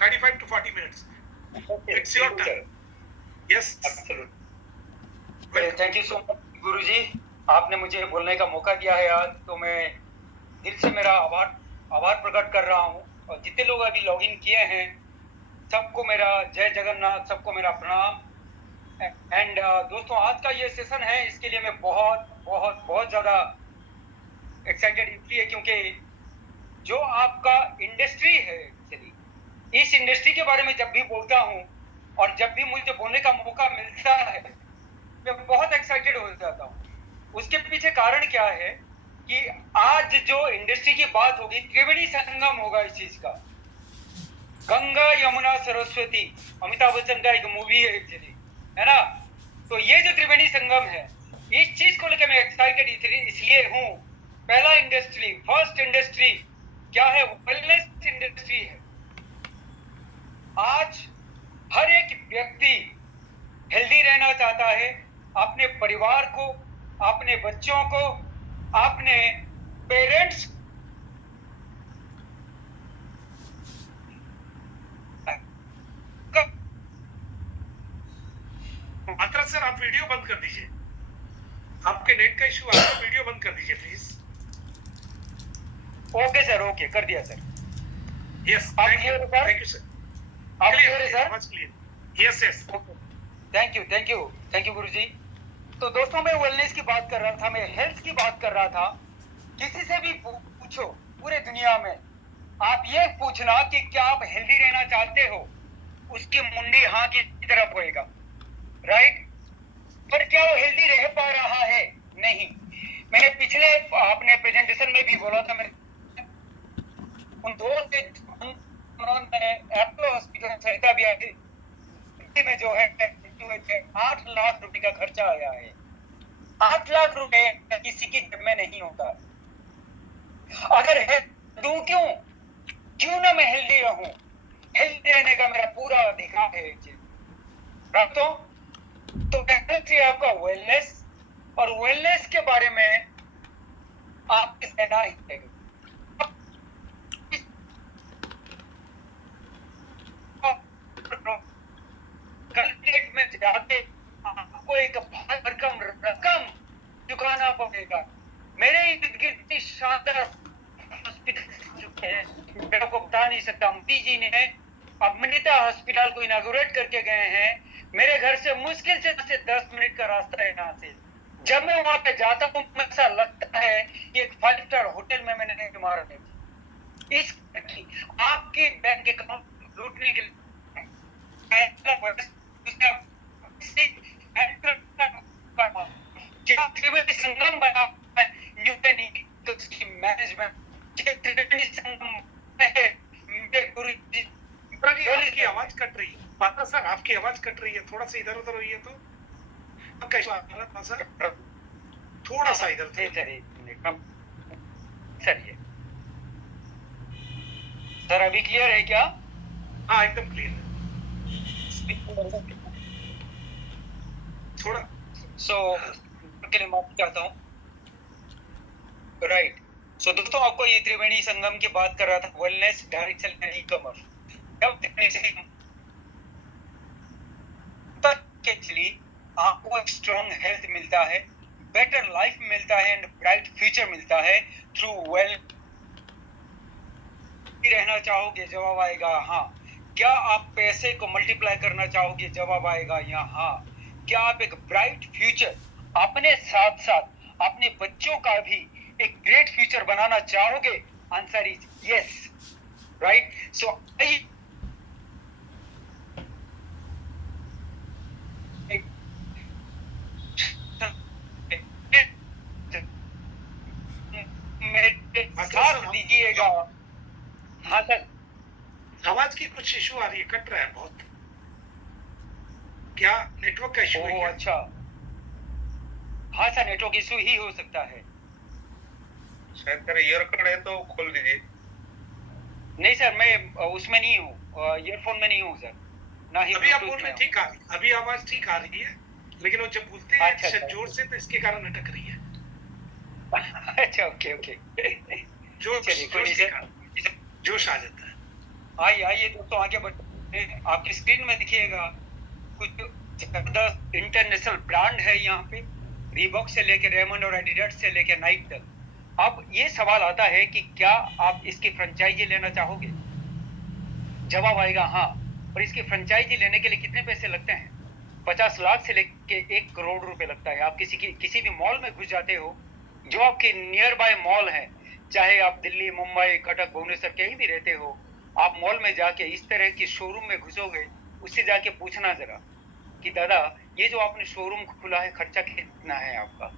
35 to 40 minutes. It's your turn. Yes, absolutely. Thank you so much, गुरुजी. आपने मुझे बोलने का मौका दिया है आज, तो मैं दिल से मेरा आभार प्रकट कर रहा हूँ। और जितने लोग अभी लॉगिन किए हैं, सबको मेरा जय जगन्नाथ, सबको मेरा प्रणाम। एंड दोस्तों, आज का ये सेशन है, इसके लिए मैं बहुत ज्यादा एक्साइटेड इसलिए क्योंकि जो आपका इंडस्ट्री है, इस इंडस्ट्री के बारे में जब भी बोलता हूँ और जब भी मुझे बोलने का मौका मिलता है, मैं बहुत एक्साइटेड हो जाता हूँ। उसके पीछे कारण क्या है कि आज जो इंडस्ट्री की बात होगी, त्रिवेणी संगम होगा इस चीज का। गंगा यमुना सरस्वती, अमिताभ बच्चन का एक मूवी है एक्चुअली, है ना। तो ये जो त्रिवेणी संगम है, इस चीज को लेकर मैं एक्साइटेड इसलिए हूँ। पहला इंडस्ट्री, फर्स्ट इंडस्ट्री क्या है? वेलनेस इंडस्ट्री है। आज हर एक व्यक्ति हेल्दी रहना चाहता है, अपने परिवार को, अपने बच्चों को, अपने पेरेंट्स। मात्रा सर, आप वीडियो बंद कर दीजिए। आपके नेट का इशू आ रहा है, वीडियो बंद कर दीजिए प्लीज। ओके सर, ओके, कर दिया sir. Yes, thank you sir. आप क्लियर है sir? Yes yes, thank you Guruji. तो दोस्तों, मैं वेलनेस की बात कर रहा था, मैं हेल्थ की बात कर रहा था। किसी से भी पूछो पूरे दुनिया में, आप ये पूछना कि क्या आप हेल्दी रहना चाहते हो, उसकी मुंडी हाँ की तरफ होएगा, राइट। पर क्या वो हेल्दी रह पा रहा है? नहीं। मैंने पिछले अपने प्रेजेंटेशन में भी बोला था, मैंने उन दो एप्पल हॉस्पिटल सहिता भी आई में जो है 8 लाख रुपए का खर्चा आया है। 8 लाख रुपए किसी की जेब में नहीं होता। अगर है दूं क्यों ना मैं हेल्दी रहूं? हेल्दी रहने का मेरा पूरा अधिकार है। तो कहते हैं आपका वेलनेस, और वेलनेस के बारे में आपके कहना ही है। में जाके आपको एक भरकम रकम चुकाना पड़ेगा। मेरे इर्द गिर्द शानदार हॉस्पिटल चुके हैं, मैं आपको बता नहीं सकता। मोदी जी ने अमृता हॉस्पिटल को इनागुरेट करके गए हैं। मेरे घर से मुश्किल से 10 मिनट का रास्ता है यहाँ से। जब मैं वहां पे जाता हूँ, ऐसा लगता है कि एक 5 स्टार होटल में मैंने इमारत है। इस आपके बैंक अकाउंट लूटने के लिए संगम बना मैनेजमेंट आपकी आवाज कट रही है। पाता सर, आपकी आवाज कट रही है, थोड़ा सा इधर उधर होइए तो। सर थोड़ा सा इधर सर, अभी क्लियर है क्या? हाँ, एकदम क्लियर है। थोड़ा के लिए माफी चाहता हूँ, राइट। सो दोस्तों, आपको ये त्रिवेणी संगम की बात कर रहा था, वेलनेस, डायरेक्शन एंड ई-कॉमर्स। आपको एक स्ट्रॉन्ग हेल्थ मिलता है, बेटर लाइफ मिलता है एंड ब्राइट फ्यूचर मिलता है थ्रू वेल। रहना चाहोगे? जवाब आएगा हाँ। क्या आप पैसे को मल्टीप्लाई करना चाहोगे? जवाब आएगा यहाँ हाँ। क्या आप एक ब्राइट फ्यूचर अपने साथ साथ अपने बच्चों का भी एक ग्रेट फ्यूचर बनाना चाहोगे? Answer is yes, right. So साथ दीजिएगा। हाँ सर, आवाज की कुछ इशू आ रही है, कट रहा है बहुत। क्या नेटवर्क का इशू है? अच्छा, हाँ सर, नेटवर्क इशू ही हो सकता है शायद। मेरा ईयरकॉर्ड है तो खोल दीजिए। नहीं सर, मैं उसमें नहीं हूँ, ईयरफोन में नहीं हूँ सर, ना ही अभी आप बोल रहे ठीक आ रही, अभी आवाज ठीक आ रही है, लेकिन वो जब बोलते हैं अच्छा जोर से तो इसके कारण अटक रही है। अच्छा, ओके जोश आ जाता है। आइए दोस्तों आगे बढ़ते हैं। आपकी स्क्रीन में दिखिएगा कुछ जबरदस्त इंटरनेशनल ब्रांड है यहाँ पे, रीबॉक से लेके रेमंड और एडिडास से लेके नाइक तक। अब ये सवाल आता है कि क्या आप इसकी फ्रेंचाइजी लेना चाहोगे? जवाब आएगा हाँ। और इसकी फ्रेंचाइजी लेने के लिए कितने पैसे लगते हैं? 50 लाख से लेके 1 करोड़ रुपए लगता है। आप किसी भी मॉल में घुस जाते हो, जो आपके नियर बाय मॉल है, चाहे आप दिल्ली, मुंबई, कटक, भुवनेश्वर कहीं भी रहते हो, आप मॉल में जाके इस तरह की शोरूम में घुसोगे, उससे जाके पूछना जरा कि दादा ये जो आपने शोरूम खोला है खर्चा कितना है आपका?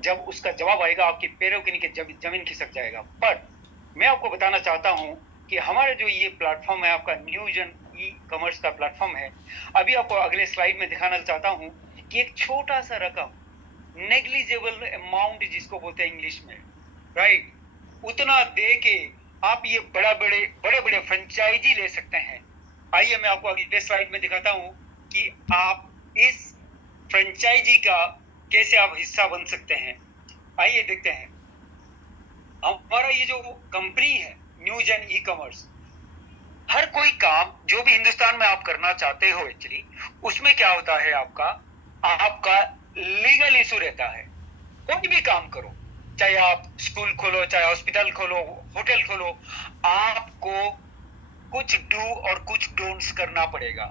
जब उसका जवाब आएगा आपके पैरों के नीचे जमीन खिसक जाएगा। पर मैं आपको बताना चाहता हूं कि हमारा जो ये प्लेटफॉर्म है, आपका न्यूजन ई कॉमर्स का प्लेटफॉर्म है, अभी आपको अगले स्लाइड में दिखाना चाहता हूं कि एक छोटा सा रकम, नेग्लिजिबल अमाउंट जिसको बोलते हैं इंग्लिश में, राइट, उतना दे के आप ये बड़े बड़े फ्रेंचाइजी ले सकते हैं। आइए मैं आपको अगले स्लाइड में दिखाता हूं कि आप इस फ्रेंचाइजी का कैसे आप हिस्सा बन सकते हैं। आइए देखते हैं। हमारा ये जो कंपनी है न्यूजन ई कॉमर्स, हर कोई काम जो भी हिंदुस्तान में आप करना चाहते हो, एक्चुअली उसमें क्या होता है, आपका लीगल इशू रहता है। कोई भी काम करो, चाहे आप स्कूल खोलो, चाहे हॉस्पिटल खोलो, होटल खोलो, आपको कुछ डू और कुछ डोंट्स करना पड़ेगा।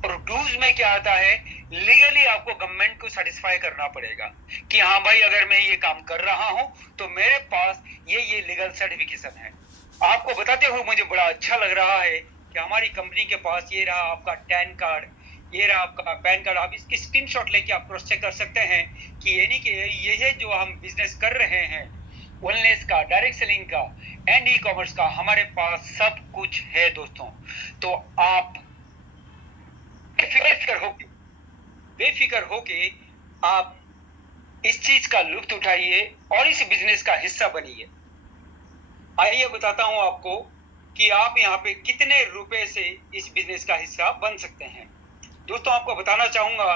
और डूज में क्या आता है, लीगली आपको गवर्नमेंट को सेटिस्फाई करना पड़ेगा कि हाँ भाई अगर मैं ये काम कर रहा हूं तो मेरे पास ये लीगल सर्टिफिकेशन है। आपको बताते हुए मुझे बड़ा अच्छा लग रहा है कि हमारी कंपनी के पास ये रहा आपका टैन कार्ड, ये रहा आपका पैन कार्ड। आप इसकी स्क्रीनशॉट लेके आप क्रॉस चेक कर सकते हैं कि यानी कि ये है जो हम बिजनेस कर रहे हैं, वेलनेस का, डायरेक्ट सेलिंग का एंड ई कॉमर्स का, हमारे पास सब कुछ है दोस्तों। तो आप बेफिक्र होके आप इस चीज का लुत्फ उठाइए और इस बिजनेस का हिस्सा बनिए। आइए बताता हूं आपको कि आप यहाँ पे कितने रुपए से इस बिजनेस का हिस्सा बन सकते हैं। दोस्तों आपको बताना चाहूंगा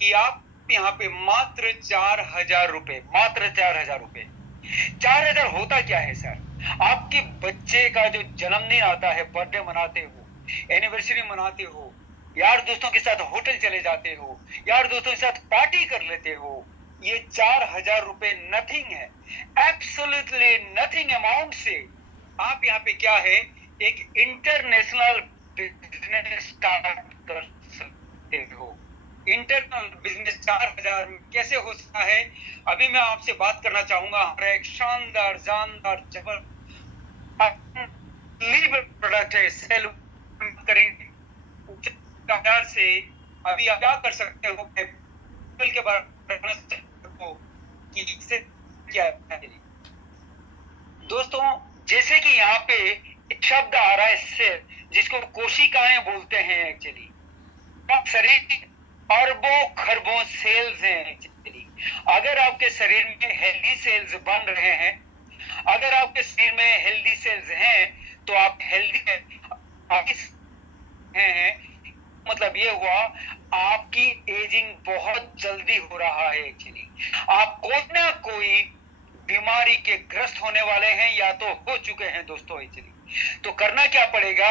कि आप यहाँ पे मात्र 4,000 रुपए, मात्र 4,000 रुपए। 4,000 होता क्या है सर? आपके बच्चे का जो जन्मदिन आता है, बर्थडे मनाते हो, एनिवर्सरी मनाते हो, यार दोस्तों के साथ होटल चले जाते हो, यार दोस्तों के साथ पार्टी कर लेते हो, ये 4,000 रुपए नथिंग है, एब्सोल्युटली नथिंग अमाउंट से आप यहाँ पे क्या है, एक इंटरनेशनल बिजनेस स्टार्ट कर सकते हो। इंटरनल बिजनेस 4,000 में कैसे हो सकता है, अभी मैं आपसे बात करना चाहूंगा। हमारा एक शानदार जानदार जबर प्रोडक्ट है, सेल करेंगे से। अभी आप क्या कर सकते हो के बारे में कि इससे क्या है दोस्तों, जैसे कि यहाँ पे एक शब्द आ रहा है सेल, जिसको कोशिकाएं बोलते हैं एक्चुअली। शरीर अरबों खरबों सेल्स हैं एक्चुअली। अगर आपके शरीर में हेल्दी सेल्स बन रहे हैं, अगर आपके शरीर में हेल्दी सेल्स हैं तो आप हेल्दी हैं, मतलब ये हुआ आपकी एजिंग बहुत जल्दी हो रहा है एक्चुअली। आप कोई ना कोई बीमारी के ग्रस्त होने वाले हैं या तो हो चुके हैं दोस्तों एक्चुअली। तो करना क्या पड़ेगा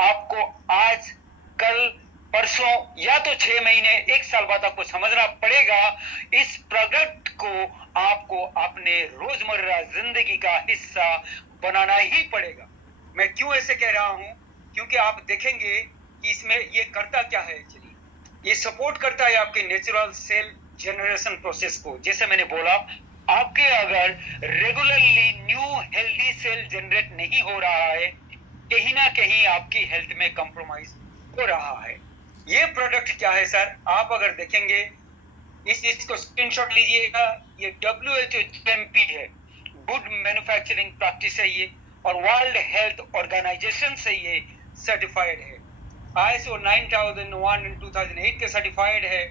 आपको, आज कल परसों या तो 6 महीने 1 साल बाद आपको समझना पड़ेगा इस प्रोडक्ट को आपको अपने रोजमर्रा जिंदगी का हिस्सा बनाना ही पड़ेगा। मैं क्यों ऐसे कह रहा हूं, क्योंकि आप देखेंगे कि इसमें ये करता क्या है एक्चुअली, ये सपोर्ट करता है आपके नेचुरल सेल जनरेशन प्रोसेस को। जैसे मैंने बोला, आपके अगर regularly new healthy sale generate नहीं हो रहा है, कहीं ना कहीं आपकी हेल्थ में कंप्रोमाइज हो रहा है। ये प्रोडक्ट क्या है सर, आप अगर देखेंगे इस चीज को स्क्रीनशॉट लीजिएगा, ये WHO GMP है, गुड मैन्युफैक्चरिंग प्रैक्टिस है ये, और वर्ल्ड हेल्थ ऑर्गेनाइजेशन से ये सर्टिफाइड है, ISO 9001 एंड 2008 के सर्टिफाइड है,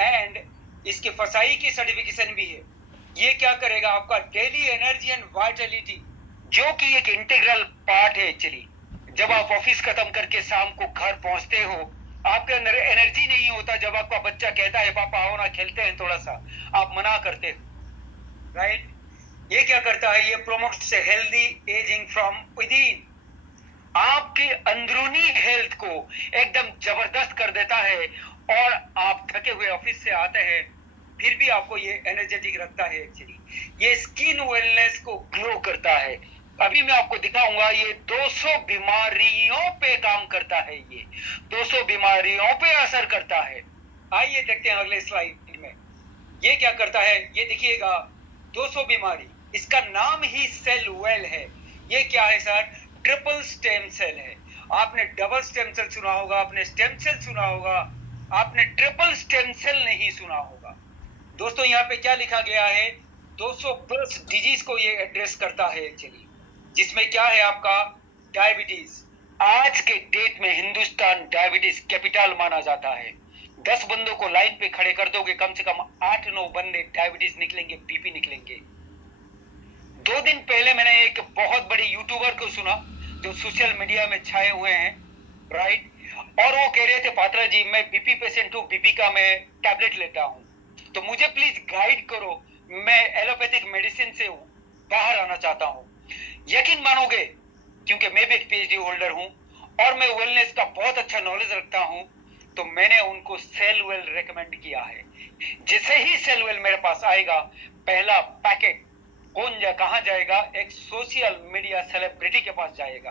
एंड इसके फसाई की सर्टिफिकेशन भी है। ये क्या करेगा, आपका डेली एनर्जी एंड वाइटलिटी, जो कि एक इंटीग्रल पार्ट है एक्चुअली। जब आप ऑफिस खत्म करके शाम को घर पहुंचते हो, आपके अंदर एनर्जी नहीं होता, जब आपका बच्चा कहता है पापा आओ ना खेलते हैं थोड़ा सा, आप मना करते हो, राइट। ये क्या करता है, ये promotes healthy ageing from within. आपकी अंदरूनी हेल्थ को एकदम जबरदस्त कर देता है, और आप थके हुए ऑफिस से आते हैं फिर भी आपको ये एनर्जेटिक रखता है। एक्चुअली ये स्किन वेलनेस को ग्लो करता है। अभी मैं आपको दिखाऊंगा, ये 200 बीमारियों पे काम करता है, ये 200 बीमारियों पे असर करता है। आइए देखते हैं अगले स्लाइड में ये क्या करता है। ये देखिएगा 200 बीमारी, इसका नाम ही सेल वेल है। ये क्या है सर? ट्रिपल स्टेम सेल है। आपने डबल स्टेम सेल सुना होगा, आपने स्टेम सेल सुना होगा, आपने ट्रिपल स्टेम सेल नहीं सुना होगा। दोस्तों यहाँ पे क्या लिखा गया है? 200 प्लस डिजीज को ये एड्रेस करता है एक्चुअली, जिसमें क्या है आपका डायबिटीज। आज के डेट में हिंदुस्तान डायबिटीज कैपिटल माना जाता है। 10 बंदों को लाइन पे खड़े कर दोगे, कम से कम 8-9 बंदे डायबिटीज निकलेंगे, बीपी निकलेंगे। 2 दिन पहले मैंने एक बहुत बड़ी यूट्यूबर को सुना जो सोशल मीडिया में छाए हुए हैं, राइट, और वो कह रहे थे पात्रा जी मैं बीपी पेशेंट हूँ, बीपी का मैं टैबलेट लेता हूँ, तो मुझे प्लीज गाइड करो, मैं एलोपैथिक मेडिसिन से बाहर आना चाहता हूँ। यकीन मानोगे, क्योंकि मैं भी एक पीएचडी होल्डर हूँ और मैं वेलनेस का बहुत अच्छा नॉलेज रखता हूँ, तो मैंने उनको सेल वेल रेकमेंड किया है। जैसे ही सेल वेल मेरे पास आएगा, पहला पैकेट कहाँ जाएगा? एक सोशल मीडिया सेलिब्रिटी के पास जाएगा।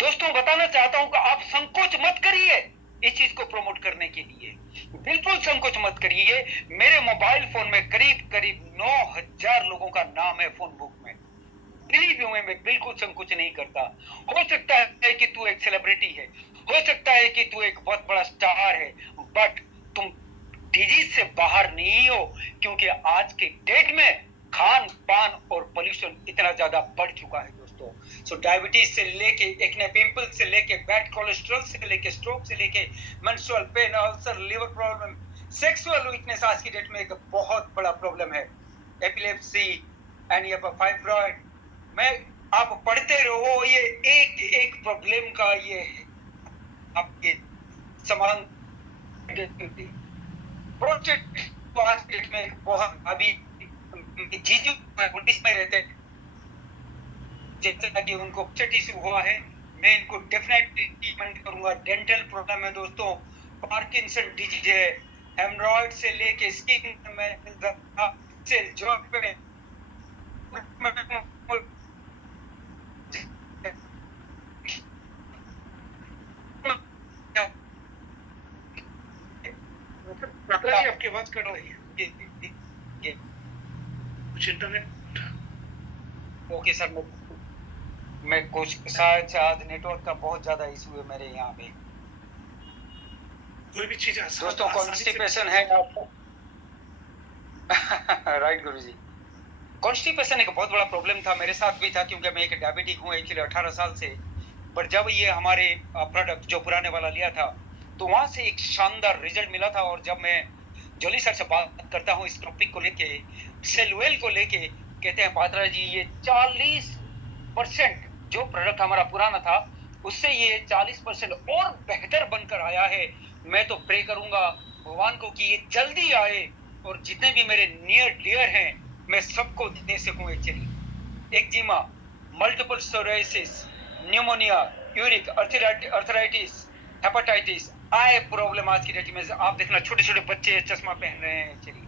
दोस्तों बताना चाहता हूं कि आप संकोच मत करिए इस चीज को प्रमोट करने के लिए, बिल्कुल संकोच मत करिए। मेरे मोबाइल फोन में करीब करीब 9000 लोगों का नाम है फोन बुक में। बिलीव यू, मैं बिल्कुल संकोच नहीं करता। हो सकता है कि तू एक सेलिब्रिटी है, हो सकता है कि तू एक बहुत बड़ा स्टार है, बट तुम डिजीज से बाहर नहीं हो, क्योंकि आज के डेट में खान पान और पोल्यूशन इतना ज्यादा बढ़ चुका है दोस्तों। सो डायबिटीज से लेके एक्ने पिंपल से लेके बैड कोलेस्ट्रॉल से लेके स्ट्रोक से लेके menstrual pain, ulcer, liver problem, sexual weakness आज की डेट में एक बहुत बड़ा प्रॉब्लम है, एपिलेप्सी एंड ये फाइब्रॉइड। मैं आप पढ़ते रहो, ये एक एक प्रॉब्लम का ये आपके समान प्रोस्टेट आज की डेट में बहुत अभी जीजू पुलिस में रहते हैं, जैसा कि उनको प्रोस्टेट इशू हुआ है, मैं इनको डेफिनेटली ट्रीटमेंट करूंगा। डेंटल प्रॉब्लम है दोस्तों, पार्किंसन डिजीज है, हेमरॉइड से लेके स्किन में से जॉब पे पात्रा जी आपकी आवाज कट रही है, कुछ इंटरनेट। ओके सर, मैं कुछ शायद आज नेटवर्क का बहुत ज्यादा इशू है मेरे यहाँ पे। कोई भी चीज दोस्तों कॉन्स्टिपेशन है आपको राइट गुरुजी, कॉन्स्टिपेशन एक बहुत बड़ा प्रॉब्लम था, मेरे साथ भी था, क्योंकि मैं एक डायबिटिक हूँ एक्चुअली 18 साल से। पर जब ये हमारे प्रोडक्ट जो पुराने वाला लिया था, तो वहां से एक शानदार रिजल्ट मिला था। और जब मैं जोली सर से बात करता हूँ इस टॉपिक को लेके, सेलवेल को लेके, कहते हैं पात्रा जी ये 40% जो प्रोडक्ट हमारा पुराना था उससे ये 40% और बेहतर बनकर आया है। मैं तो प्रे करूंगा भगवान को कि ये जल्दी आए और जितने भी मेरे नियर डियर हैं मैं सबको दे सकूं। Actually eczema, multiple sclerosis, pneumonia, uric arthritis, hepatitis, eye problem आज की डेट में आप देखना छोटे छोटे बच्चे चश्मा पहन रहे हैं। एक्चुअली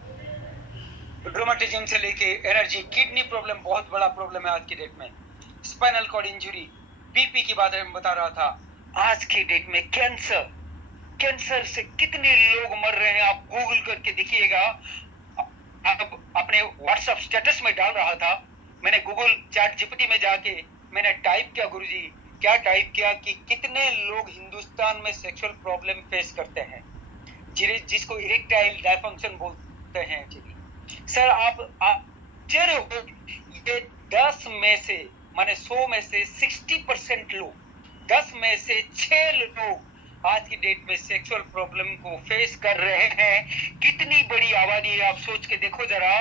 रोमाटिज्म से लेके एनर्जी, किडनी प्रॉब्लम बहुत बड़ा प्रॉब्लम है आज की डेट में, स्पाइनल कॉर्ड इंजरी, बीपी की बात मैं बता रहा था। आज की डेट में कैंसर, कैंसर से कितने लोग मर रहे हैं आप गूगल करके देखिएगा। अब अपने व्हाट्सएप स्टेटस में डाल रहा था, मैंने गूगल चैट जीपीटी में जाके मैंने टाइप किया, गुरुजी क्या टाइप किया कि कितने लोग हिंदुस्तान में सेक्सुअल प्रॉब्लम फेस करते हैं, जिसको इरेक्टाइल डायफंक्शन बोलते हैं। सर आप ये 10 में से माने 100 में से 60% लोग, 10 में से 6 लोग आज की डेट में सेक्सुअल प्रॉब्लम को फेस कर रहे हैं। कितनी बड़ी आबादी है आप सोच के देखो जरा।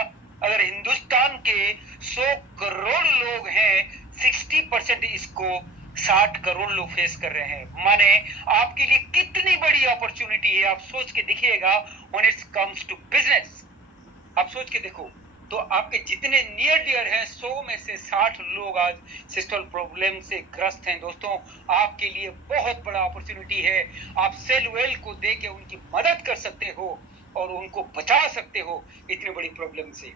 अगर हिंदुस्तान के 100 करोड़ लोग हैं, 60% इसको 60 करोड़ लोग फेस कर रहे हैं, माने आपके लिए कितनी बड़ी अपॉर्चुनिटी है। आप सोच के देखिएगा, when it comes to business, आप सोच के देखो तो आपके जितने नियर डियर हैं 100 में से 60 लोग आज सिस्टल प्रॉब्लम से ग्रस्त हैं। दोस्तों, आपके लिए बहुत बड़ा अपॉर्चुनिटी है। आप सेल वेल को दे के उनकी मदद कर सकते हो और उनको बचा सकते हो इतनी बड़ी प्रॉब्लम से।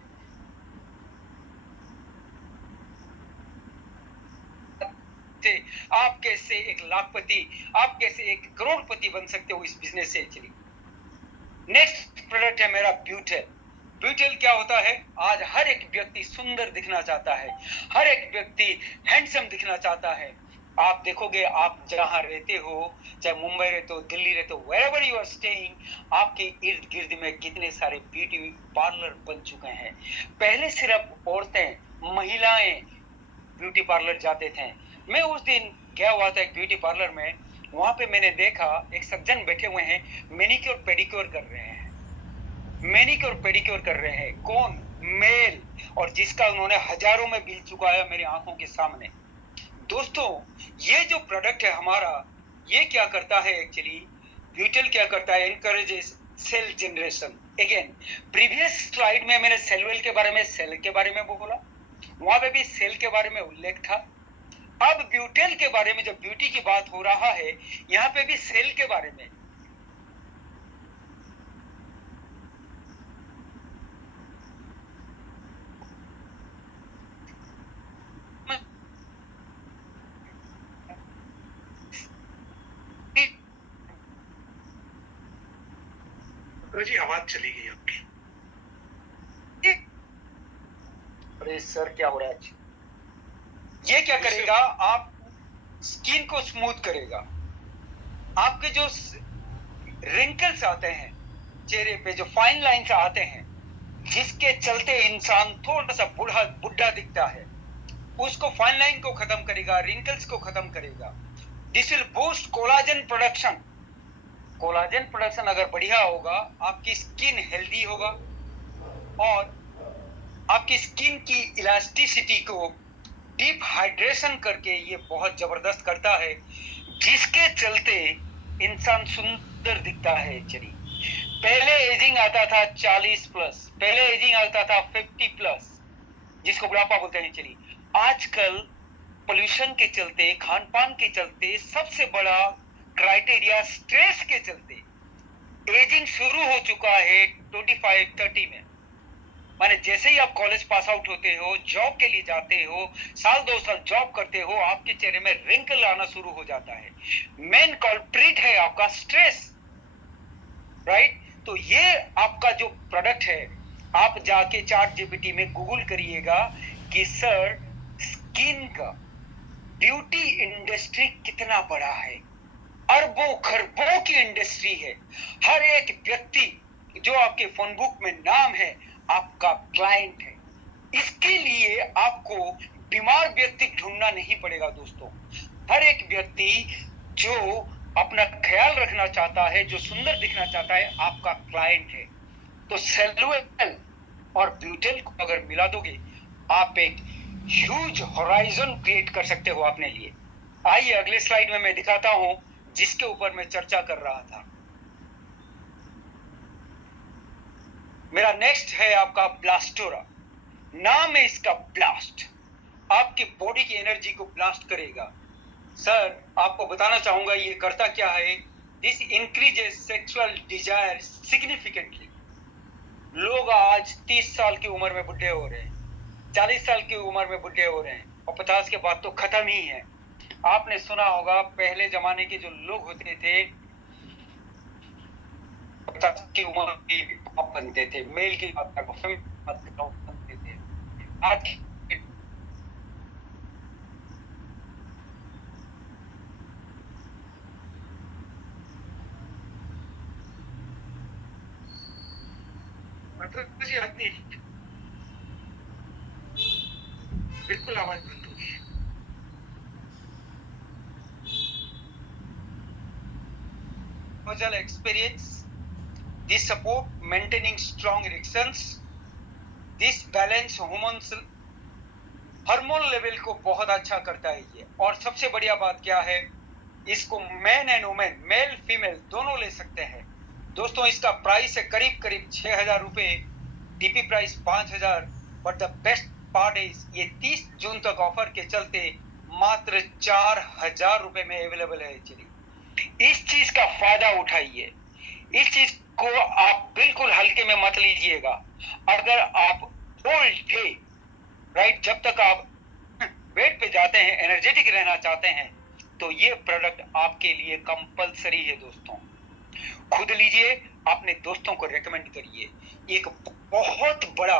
आप कैसे एक लाखपति, आप कैसे एक करोड़पति बन सकते हो इस बिजनेस से। एक्चुअली नेक्स्ट प्रोडक्ट है मेरा ब्यूटेल। ब्यूटेल क्या होता है? आज हर एक व्यक्ति सुंदर दिखना चाहता है, हर एक व्यक्ति हैंडसम दिखना चाहता है। आप देखोगे, आप जहां रहते हो, चाहे मुंबई रहते हो, दिल्ली रहते हो, wherever you are staying, आपके इर्द गिर्द में कितने सारे ब्यूटी पार्लर बन चुके हैं। पहले सिर्फ औरतें, महिलाएं ब्यूटी पार्लर जाते थे। मैं उस दिन गया हुआ था एक ब्यूटी पार्लर में, वहां पे मैंने देखा एक सज्जन बैठे हुए हैं, मैनिक्योर पेडिक्योर कर रहे हैं, मैनिक्योर पेडिक्योर कर रहे हैं। कौन? मेल, और जिसका उन्होंने हजारों में बिल चुकाया मेरी आंखों के सामने। दोस्तों, ये जो प्रोडक्ट है हमारा, ये क्या करता है एक्चुअली? ब्यूटेल क्या करता है? Encourages cell generation. Again, previous slide में मैंने सेलवेल के बारे में, सेल के बारे में बोला, वहां पे भी सेल के बारे में उल्लेख था। अब ब्यूटेल के बारे में जब ब्यूटी की बात हो रहा है, यहाँ पे भी सेल के बारे में। जी आवाज चली गई आपकी। अरे सर, क्या हो रहा है? ये क्या करेगा? आप स्किन को स्मूथ करेगा। आपके जो रिंकल्स आते हैं चेहरे पे, जो फाइन लाइंस आते हैं, जिसके चलते इंसान थोड़ा सा बुढ़ा दिखता है, उसको फाइन लाइन को खत्म करेगा, रिंकल्स को खत्म करेगा। This will boost collagen production. Collagen production अगर बढ़िया होगा, आपकी स्किन हेल्दी होगा और आपकी स्किन की इलास्टिसिटी को डीप हाइड्रेशन करके ये बहुत जबरदस्त करता है, जिसके चलते इंसान सुंदर दिखता है। एक्चुअली पहले एजिंग आता था 40 प्लस, पहले एजिंग आता था 50 प्लस, जिसको बुढ़ापा बोलते हैं। चलिए, आजकल पोल्यूशन के चलते, खान पान के चलते, सबसे बड़ा क्राइटेरिया स्ट्रेस के चलते एजिंग शुरू हो चुका है 25-30 में। माने जैसे ही आप कॉलेज पास आउट होते हो, जॉब के लिए जाते हो, साल 2 साल जॉब करते हो, आपके चेहरे में रिंकल आना शुरू हो जाता है। मेन कल्प्रिट है आपका स्ट्रेस, राइट? तो ये आपका जो प्रोडक्ट है, आप जाके चैट जीपीटी में गूगल करिएगा कि सर, स्किन का ब्यूटी इंडस्ट्री कितना बड़ा है। अरबों खरबों की इंडस्ट्री है। हर एक व्यक्ति जो आपके फोन बुक में नाम है, आपका क्लाइंट है। इसके लिए आपको बीमार व्यक्ति ढूंढना नहीं पड़ेगा दोस्तों। हर एक व्यक्ति जो अपना ख्याल रखना चाहता है, जो सुंदर दिखना चाहता है, आपका क्लाइंट है। तो सेलवेल और ब्यूटेल को अगर मिला दोगे, आप एक ह्यूज होराइजन क्रिएट कर सकते हो अपने लिए। आइए अगले स्लाइड में मैं दिखाता हूं जिसके ऊपर मैं चर्चा कर रहा था। मेरा नेक्स्ट है आपका ब्लास्टोरा। नाम है इसका ब्लास्ट। आपकी बॉडी की एनर्जी को ब्लास्ट करेगा। सर, आपको बताना चाहूंगा ये करता क्या है। This increases sexual desire significantly. लोग आज 30 साल की उम्र में बुढ़े हो रहे हैं, 40 साल की उम्र में बुढ़े हो रहे हैं, और 50 के बाद तो खत्म ही है। आपने सुना होगा पहले जमाने के जो लोग होते थे, 50 की उम्र की बनते थे, मेल की बात बनते थे। आज जी आदमी बिल्कुल आवाज बंद हो गई। Causal experience, this support maintaining strong erections, this balance hormones, hormone level को बहुत अच्छा करता है ये। और सबसे बढ़िया बात क्या है, इसको man and women, male female दोनों ले सकते हैं। दोस्तों, इसका प्राइस है करीब 6,000 रुपए, DP price 5,000, but the best part is ये 30 जून तक ऑफर के चलते मात्र 4,000 रुपए में अवेलेबल है एक्चुअली। इस चीज का फायदा उठाइए, इस चीज को आप बिल्कुल हल्के में मत लीजिएगा। अगर आप होल डे राइट जब तक आप बेड पे जाते हैं एनर्जेटिक रहना चाहते हैं तो ये प्रोडक्ट आपके लिए कंपलसरी है दोस्तों। खुद लीजिए, अपने दोस्तों को रेकमेंड करिए। एक बहुत बड़ा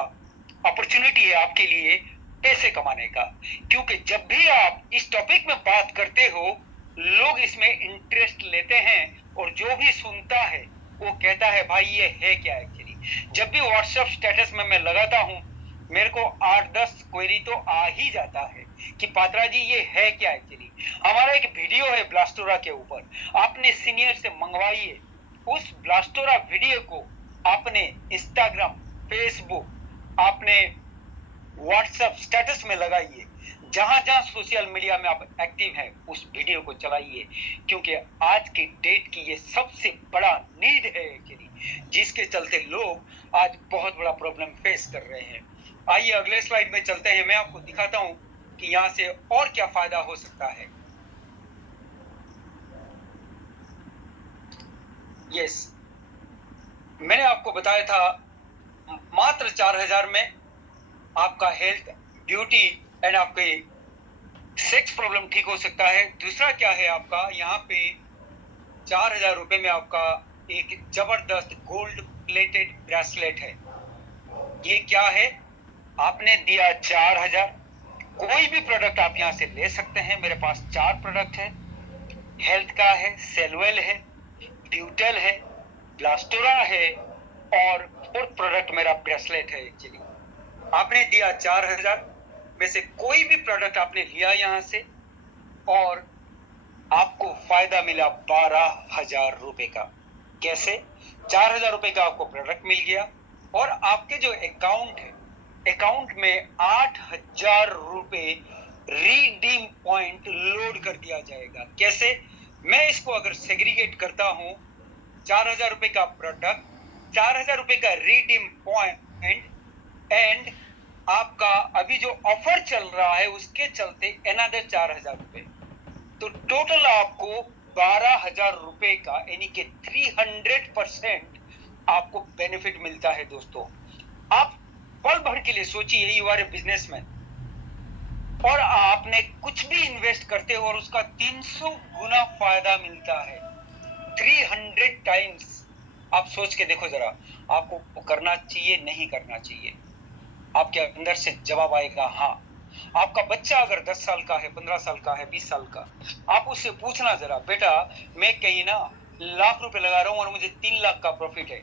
अपॉर्चुनिटी है आपके लिए पैसे कमाने का, क्योंकि जब भी आप इस टॉपिक में बात करते हो लोग इसमें इंटरेस्ट लेते हैं और जो भी सुनता है वो कहता है भाई ये है क्या एक्चुअली। जब भी व्हाट्सएप स्टेटस में मैं लगाता हूं मेरे को 8-10 क्वेरी तो आ ही जाता है कि पात्रा जी ये है क्या एक्चुअली। हमारा एक वीडियो है ब्लास्टोरा के ऊपर, आपने सीनियर से मंगवाइए। उस ब्लास्टोरा वीडियो को आपने इंस्टाग्राम, फेसबुक, आपने व्हाट्सएप स्टेटस में लगाइए, जहां जहां सोशल मीडिया में आप एक्टिव हैं उस वीडियो को चलाइए, क्योंकि आज की डेट की ये सबसे बड़ा नीड है एक्चुअली, जिसके चलते लोग आज बहुत बड़ा प्रॉब्लम फेस कर रहे हैं। आइए अगले स्लाइड में चलते हैं, मैं आपको दिखाता हूं कि यहां से और क्या फायदा हो सकता है। यस, मैंने आपको बताया था मात्र 4,000 में आपका हेल्थ, ब्यूटी एंड आपके सेक्स प्रॉब्लम ठीक हो सकता है। दूसरा क्या है आपका, यहाँ पे 4,000 रुपए में आपका एक जबरदस्त गोल्ड प्लेटेड ब्रेसलेट है। ये क्या है, आपने दिया 4,000, कोई भी प्रोडक्ट आप यहाँ से ले सकते हैं। मेरे पास 4 प्रोडक्ट है, हेल्थ का है, सेलवेल है, ब्यूटेल है, ब्लास्टोरा है और 4th प्रोडक्ट मेरा ब्रेसलेट है एक्चुअली। आपने दिया 4,000 में से कोई भी प्रोडक्ट आपने लिया यहां से और आपको फायदा मिला 12,000 रुपए का। कैसे? 4,000 रुपए का आपको प्रोडक्ट मिल गया और आपके जो अकाउंट है, अकाउंट में 8,000 रुपए रिडीम पॉइंट लोड कर दिया जाएगा। कैसे? मैं इसको अगर सेग्रीगेट करता हूं, 4,000 रुपए का प्रोडक्ट, 4,000 रुपए का रिडीम पॉइंट एंड आपका अभी जो ऑफर चल रहा है उसके चलते अनदर 4,000 रुपए, तो टोटल आपको 12,000 रुपए का यानी कि 300% आपको बेनिफिट मिलता है दोस्तों। आप पल भर के लिए सोचिए, यू आर ए बिजनेसमैन और आपने कुछ भी इन्वेस्ट करते हो और उसका 300 गुना फायदा मिलता है, 300 टाइम्स। आप सोच के देखो जरा, आपको करना चाहिए नहीं करना चाहिए? आपके अंदर से जवाब आएगा हाँ। आपका बच्चा अगर 10 साल का है, 15 साल का है, 20 साल का, आप उससे पूछना जरा, बेटा मैं कहीं ना लाख रुपए लगा रहा हूं और मुझे 3 लाख का प्रॉफिट है,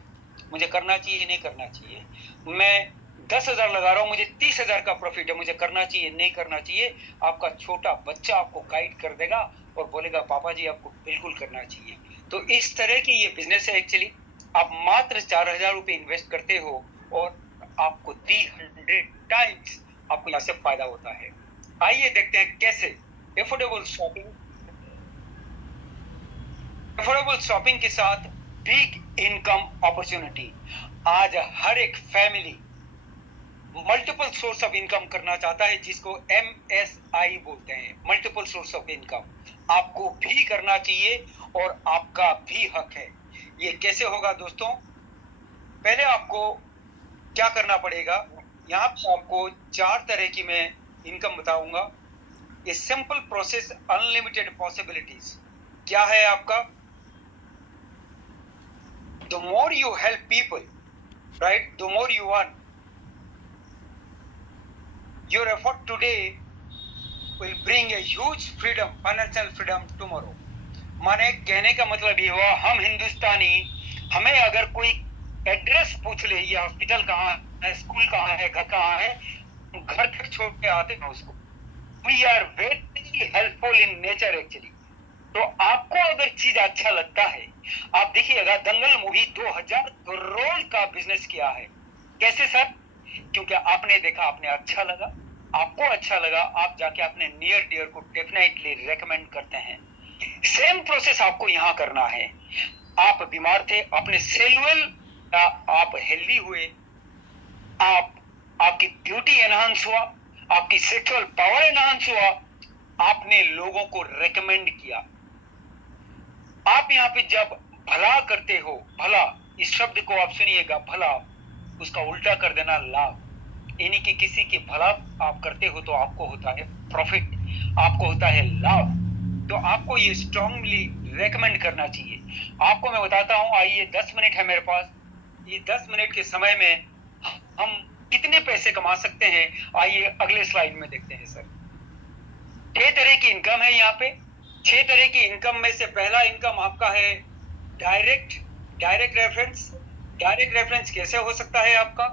मुझे करना चाहिए नहीं करना चाहिए? मैं 10,000 लगा रहा हूं, मुझे 30,000 का प्रॉफिट है, मुझे करना चाहिए नहीं करना चाहिए? आपका छोटा बच्चा आपको गाइड कर देगा और बोलेगा पापा जी आपको बिल्कुल करना चाहिए। तो इस तरह की ये बिजनेस है एक्चुअली। आप मात्र 4,000 रुपए इन्वेस्ट करते हो और आपको 300 टाइम्स आपको यहाँ से फायदा होता है। आइए देखते हैं कैसे एफोर्डेबल शॉपिंग के साथ बिग इनकम अपॉर्चुनिटी। आज हर एक family multiple source of income करना चाहता है, जिसको MSI बोलते हैं, मल्टीपल सोर्स ऑफ इनकम। आपको भी करना चाहिए और आपका भी हक है। ये कैसे होगा दोस्तों? पहले आपको क्या करना पड़ेगा, यहाँ पे आपको 4 तरह की मैं इनकम बताऊंगा। ये सिंपल प्रोसेस, अनलिमिटेड पॉसिबिलिटीज। क्या है आपका? The more you help people, right, the more you earn. Your effort today will bring a huge freedom, financial freedom tomorrow. माने कहने का मतलब ये हुआ, हम हिंदुस्तानी, हमें अगर कोई एड्रेस पूछ ले, ये हॉस्पिटल कहाँ है, स्कूल कहाँ है, घर कहाँ है, घर तक छोड़ के आते हैं उसको। We are very helpful in nature actually. तो आपको अगर चीज अच्छा लगता है, आप देखिएगा दंगल मूवी 2,000 करोड़ का बिजनेस किया है। कैसे सर? क्योंकि आपने देखा, आपने अच्छा लगा, आपको अच्छा लगा, आप जाके अपने नियर डियर को डेफिनेटली रेकमेंड करते हैं। सेम प्रोसेस आपको यहाँ करना है। आप बीमार थे, आपने सेलुअल, आप हेल्दी हुए, आप आपकी ब्यूटी एनहांस हुआ, आपकी सेक्सुअल पावर एनहांस हुआ, आपने लोगों को रेकमेंड किया। आप यहाँ पे जब भला करते हो, भला इस शब्द को आप सुनिएगा, भला उसका उल्टा कर देना लाभ, यानी कि किसी की भला आप करते हो तो आपको होता है प्रॉफिट, आपको होता है लाभ। तो आपको ये स्ट्रांगली रेकमेंड करना चाहिए। आपको मैं बताता हूं, आइए 10 मिनट है मेरे पास, ये 10 मिनट के समय में हम कितने पैसे कमा सकते हैं, आइए अगले स्लाइड में देखते हैं। सर 6 तरह की इनकम है यहाँ पे। 6 तरह की इनकम में से पहला इनकम आपका है डायरेक्ट रेफरेंस। डायरेक्ट रेफरेंस कैसे हो सकता है आपका?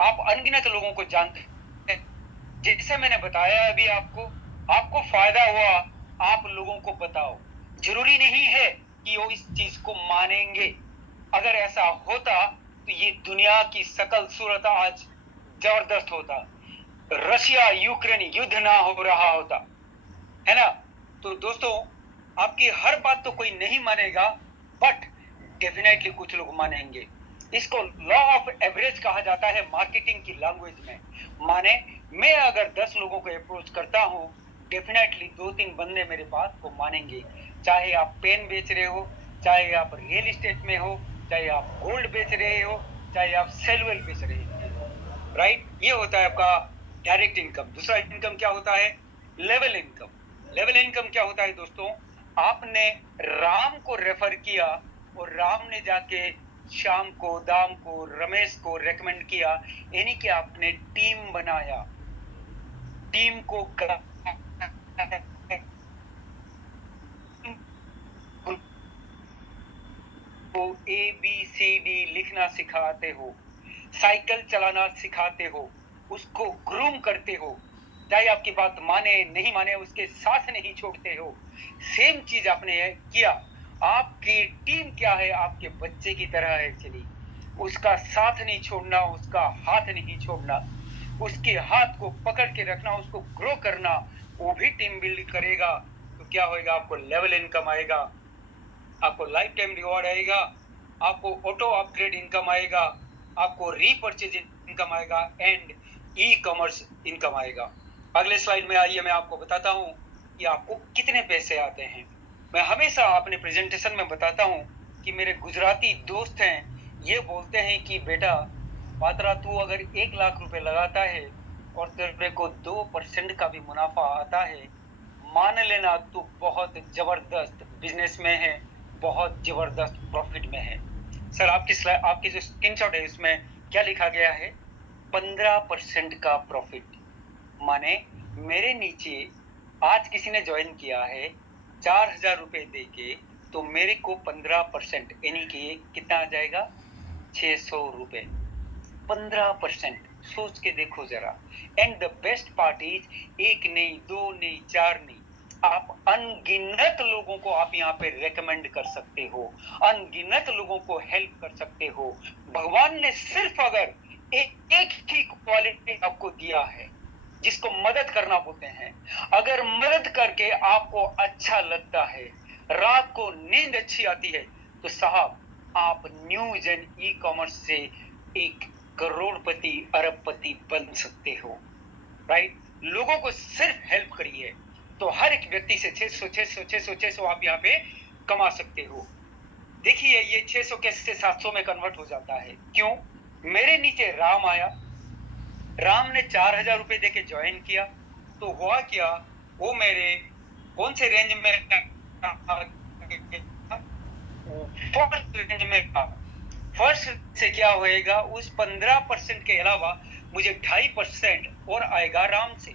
आप अनगिनत लोगों को जानते हैं, जैसे मैंने बताया अभी आपको फायदा हुआ, आप लोगों को बताओ। जरूरी नहीं है कि वो इस चीज को मानेंगे। अगर ऐसा होता तो ये दुनिया की सकल सूरत आज जबरदस्त होता, रशिया यूक्रेन युद्ध ना हो रहा होता, है ना। तो दोस्तों, आपकी हर बात तो कोई नहीं मानेगा, बट डेफिनेटली कुछ लोग मानेंगे। इसको लॉ ऑफ एवरेज कहा जाता है मार्केटिंग की लैंग्वेज में। माने मैं अगर 10 लोगों को अप्रोच करता हूं, डेफिनेटली 2-3 बंदे मेरे बात को मानेंगे। चाहे आप पेन बेच रहे हो, चाहे आप रियल एस्टेट में हो, चाहे आप गोल्ड बेच रहे हो, चाहे आप सेलवेल बेच रहे हो, राइट। ये होता है आपका डायरेक्ट इनकम। दूसरा इनकम क्या होता है? Level income. लेवल इनकम क्या होता है दोस्तों? आपने राम को रेफर किया और राम ने जाके श्याम को, दाम को, रमेश को रेकमेंड किया, यानी कि आपने टीम बनाया। टीम को ABCD लिखना सिखाते हो, साइकिल चलाना सिखाते हो, उसको ग्रूम करते हो, चाहे आपकी बात माने नहीं माने उसके साथ नहीं छोड़ते हो। सेम चीज आपने किया। आपकी टीम क्या है? आपके बच्चे की तरह है। चलिए, उसका साथ नहीं छोड़ना, उसका हाथ नहीं छोड़ना, उसके हाथ को पकड़ के रखना, उसको ग्रो करना, वो भी टीम बिल्ड करेगा। तो क्या होगा? आपको लेवल इनकम आएगा, आपको लाइफ टाइम रिवॉर्ड आएगा, आपको ऑटो अपग्रेड इनकम आएगा, आपको रीपर्चेज इनकम आएगा, एंड ई कॉमर्स इनकम आएगा। अगले स्लाइड में आइए, मैं आपको बताता हूं कि आपको कितने पैसे आते हैं। मैं हमेशा अपने प्रेजेंटेशन में बताता हूं कि मेरे गुजराती दोस्त हैं, ये बोलते हैं कि बेटा पात्रा, तू अगर 1 लाख रुपए लगाता है और तेरे को 2% का भी मुनाफा आता है, मान लेना तू बहुत जबरदस्त बिजनेस में है, बहुत जबरदस्त प्रॉफिट में है। सर आपकी जो स्क्रीनशॉट है इसमें क्या लिखा गया है? 15% का प्रॉफिट। माने मेरे नीचे आज किसी ने ज्वाइन किया है 4,000 रुपए दे के, तो मेरे को 15% यानी कि कितना आ जाएगा? 600 रुपए। 15%, सोच के देखो जरा। And the best part is, 1 नहीं, 2 नहीं, 4 नहीं, आप अनगिनत लोगों को आप यहाँ पे रेकमेंड कर सकते हो, अनगिनत लोगों को हेल्प कर सकते हो। भगवान ने सिर्फ अगर एक ही क्वालिटी आपको दिया है, जिसको मदद करना बोलते हैं। अगर मदद करके आपको अच्छा लगता है, रात को नींद अच्छी आती है, तो साहब आप न्यूज एंड ई कॉमर्स से एक करोड़पति, अरबपति बन सकते हो, राइट। लोगों को सिर्फ हेल्प करिए, तो हर एक व्यक्ति से 600 आप यहाँ पे कमा सकते हो। देखिए ये 600 कैसे 700 में कन्वर्ट हो जाता है। क्यों? मेरे नीचे राम आया, राम ने 4,000 रुपए देके ज्वाइन किया, तो हुआ क्या? वो मेरे कौन से रेंज में? फर्स्ट रेंज में था। फर्स्ट से क्या होएगा? उस 15% के अलावा मुझे 2.5% और आएगा राम से,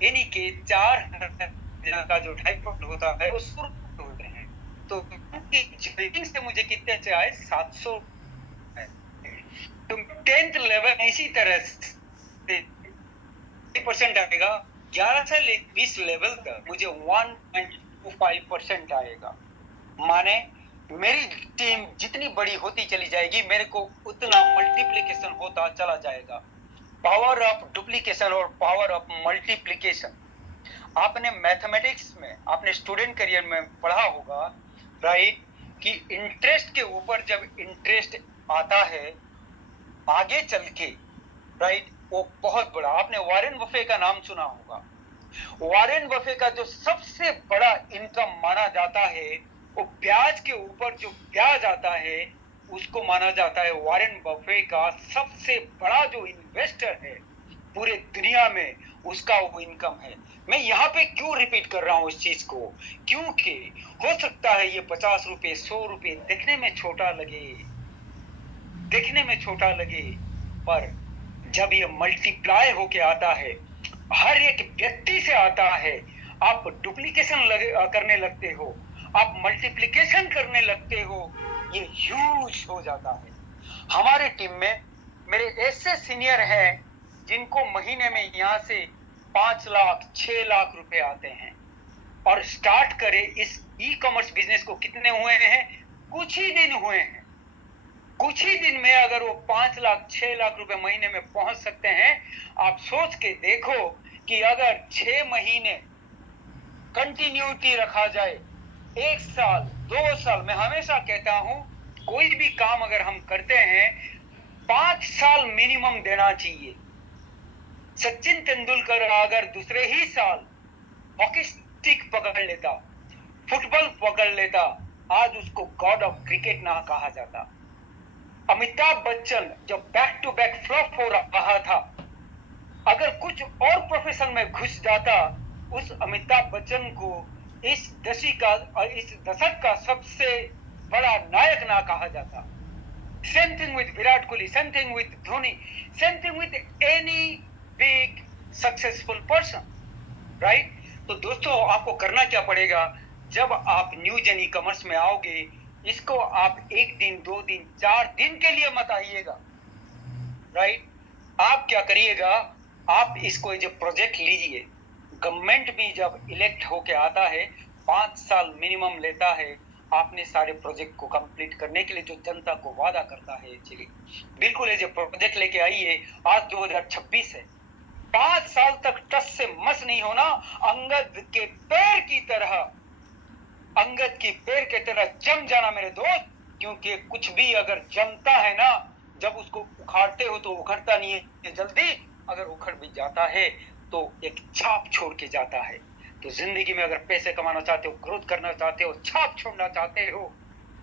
यानी कि 4,000 का जो 2.5% होता है वो 100 होते हैं। तो ज्वाइनिंग से मुझे कितने से आए? 700। तो 10th लेवल इसी तरह से 3% आएगा, 11 से 20 लेवल तक मुझे 1.25% आएगा। माने मेरी टीम जितनी बड़ी होती चली जाएगी, मेरे को उतना मल्टीप्लिकेशन होता चला जाएगा। पावर ऑफ डुप्लीकेशन और पावर ऑफ मल्टीप्लिकेशन। आपने मैथमेटिक्स में, आपने स्टूडेंट करियर में पढ़ा होगा, राइट, कि इंटरेस्ट के ऊपर जब इंटरेस्ट आता है आगे चल के, राइट, वो बहुत बड़ा, आपने वॉरेन बफे का नाम सुना होगा। वॉरेन बफे का जो सबसे बड़ा इनकम माना जाता है, वो ब्याज के ऊपर जो ब्याज आता है उसको माना जाता है वॉरेन बफे का सबसे बड़ा जो इन्वेस्टर है पूरे दुनिया में, उसका वो इनकम है। मैं यहाँ पे क्यों रिपीट कर रहा हूँ इस चीज को, क्योंकि हो सकता है ये 50 रुपए 100 रुपए देखने में छोटा लगे, पर जब ये मल्टीप्लाई होके आता है, हर एक व्यक्ति से आता है, आप डुप्लीकेशन करने लगते हो, आप मल्टीप्लिकेशन करने लगते हो, ये ह्यूज हो जाता है। हमारे टीम में मेरे ऐसे सीनियर हैं जिनको महीने में यहाँ से 5 लाख 6 लाख रुपए आते हैं, और स्टार्ट करे इस ई कॉमर्स बिजनेस को कितने हुए हैं, कुछ ही दिन हुए हैं। कुछ ही दिन में अगर वो 5 लाख 6 लाख रुपए महीने में पहुंच सकते हैं, आप सोच के देखो कि अगर 6 महीने कंटिन्यूटी रखा जाए, 1 साल 2 साल, मैं हमेशा कहता हूं कोई भी काम अगर हम करते हैं 5 साल मिनिमम देना चाहिए। सचिन तेंदुलकर अगर दूसरे ही साल हॉकी स्टिक पकड़ लेता, फुटबॉल पकड़ लेता, आज उसको गॉड ऑफ क्रिकेट ना कहा जाता। अमिताभ बच्चन जब बैक टू बैक फ्लॉप हो रहा था, अगर कुछ और प्रोफेशन में घुस जाता, उस अमिताभ बच्चन को इस दशक का सबसे बड़ा नायक ना कहा जाता। Same thing with Virat Kohli, same thing with Dhoni, same thing with any big successful person, right. तो दोस्तों, आपको करना क्या पड़ेगा, जब आप न्यू जेन ई कॉमर्स में आओगे, इसको आप 1 दिन 2 दिन 4 दिन के लिए मत आइएगा, राइट। आप क्या करिएगा, आप इसको जो प्रोजेक्ट लीजिए। गवर्नमेंट भी जब इलेक्ट होके आता है 5 साल मिनिमम लेता है आपने सारे प्रोजेक्ट को कंप्लीट करने के लिए, जो जनता को वादा करता है। चलिए बिल्कुल ये जो प्रोजेक्ट लेके आइए, आज 2026 है, 5 साल तक टस से मस नहीं होना। अंगद के पैर की तरह जम जाना मेरे दोस्त, क्योंकि कुछ भी अगर जमता है ना, जब उसको उखाड़ते हो तो उखड़ता नहीं है जल्दी, अगर उखड़ भी जाता है तो एक छाप छोड़ के जाता है। तो जिंदगी में अगर पैसे कमाना चाहते हो, ग्रोथ करना चाहते हो, छाप छोड़ना चाहते हो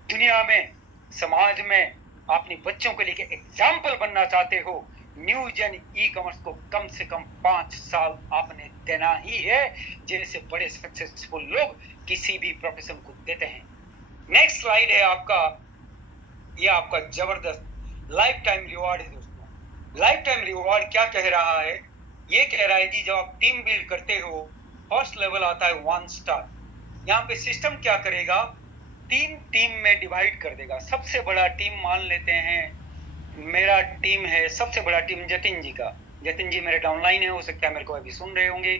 दुनिया में, समाज में, अपने बच्चों के लिए एग्जाम्पल बनना चाहते हो, न्यू जेन ई कॉमर्स को कम से कम 5 साल आपने देना ही है, जैसे बड़े सक्सेसफुल लोग किसी भी प्रोफेशन को देते हैं। नेक्स्ट स्लाइड है आपका, ये आपका जबरदस्त लाइफ टाइम रिवॉर्ड है दोस्तों। लाइफ टाइम रिवॉर्ड क्या कह रहा है, ये कह रहा है जी जब आप टीम बिल्ड करते हो, फर्स्ट लेवल आता है 1 स्टार। यहाँ पे सिस्टम क्या करेगा, 3 टीम में डिवाइड कर देगा। सबसे बड़ा टीम मान लेते हैं, मेरा टीम है सबसे बड़ा टीम जतिन जी का। जतिन जी मेरे डाउनलाइन है, हो सकता है मेरे को अभी सुन रहे होंगे।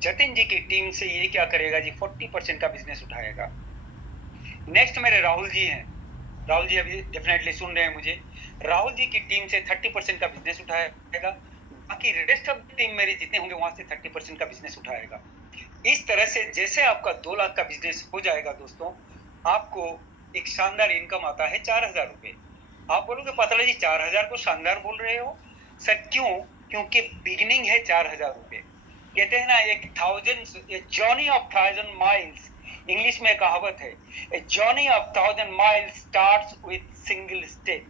जतिन जी की टीम से ये क्या करेगा जी, 40% का बिजनेस उठाएगा। नेक्स्ट मेरे राहुल जी हैं, राहुल जी अभी डेफिनेटली सुन रहे हैं मुझे। राहुल जी की टीम से 30% का बिजनेस उठाएगा। बाकी रेस्ट ऑफ टीम मेरे जितने होंगे वहां से 30% का बिजनेस उठाएगा। इस तरह से जैसे आपका 2 लाख का बिजनेस हो जाएगा दोस्तों, आपको एक शानदार इनकम आता है 4000 रुपए। आप बोलोगे पातला जी 4000 को शानदार बोल रहे हो सर, क्यों? क्योंकि बिगिनिंग है 4000 रुपए। कहते हैं ना a journey of 1000 miles, English में कहावत है, a journey of 1000 miles starts with single step.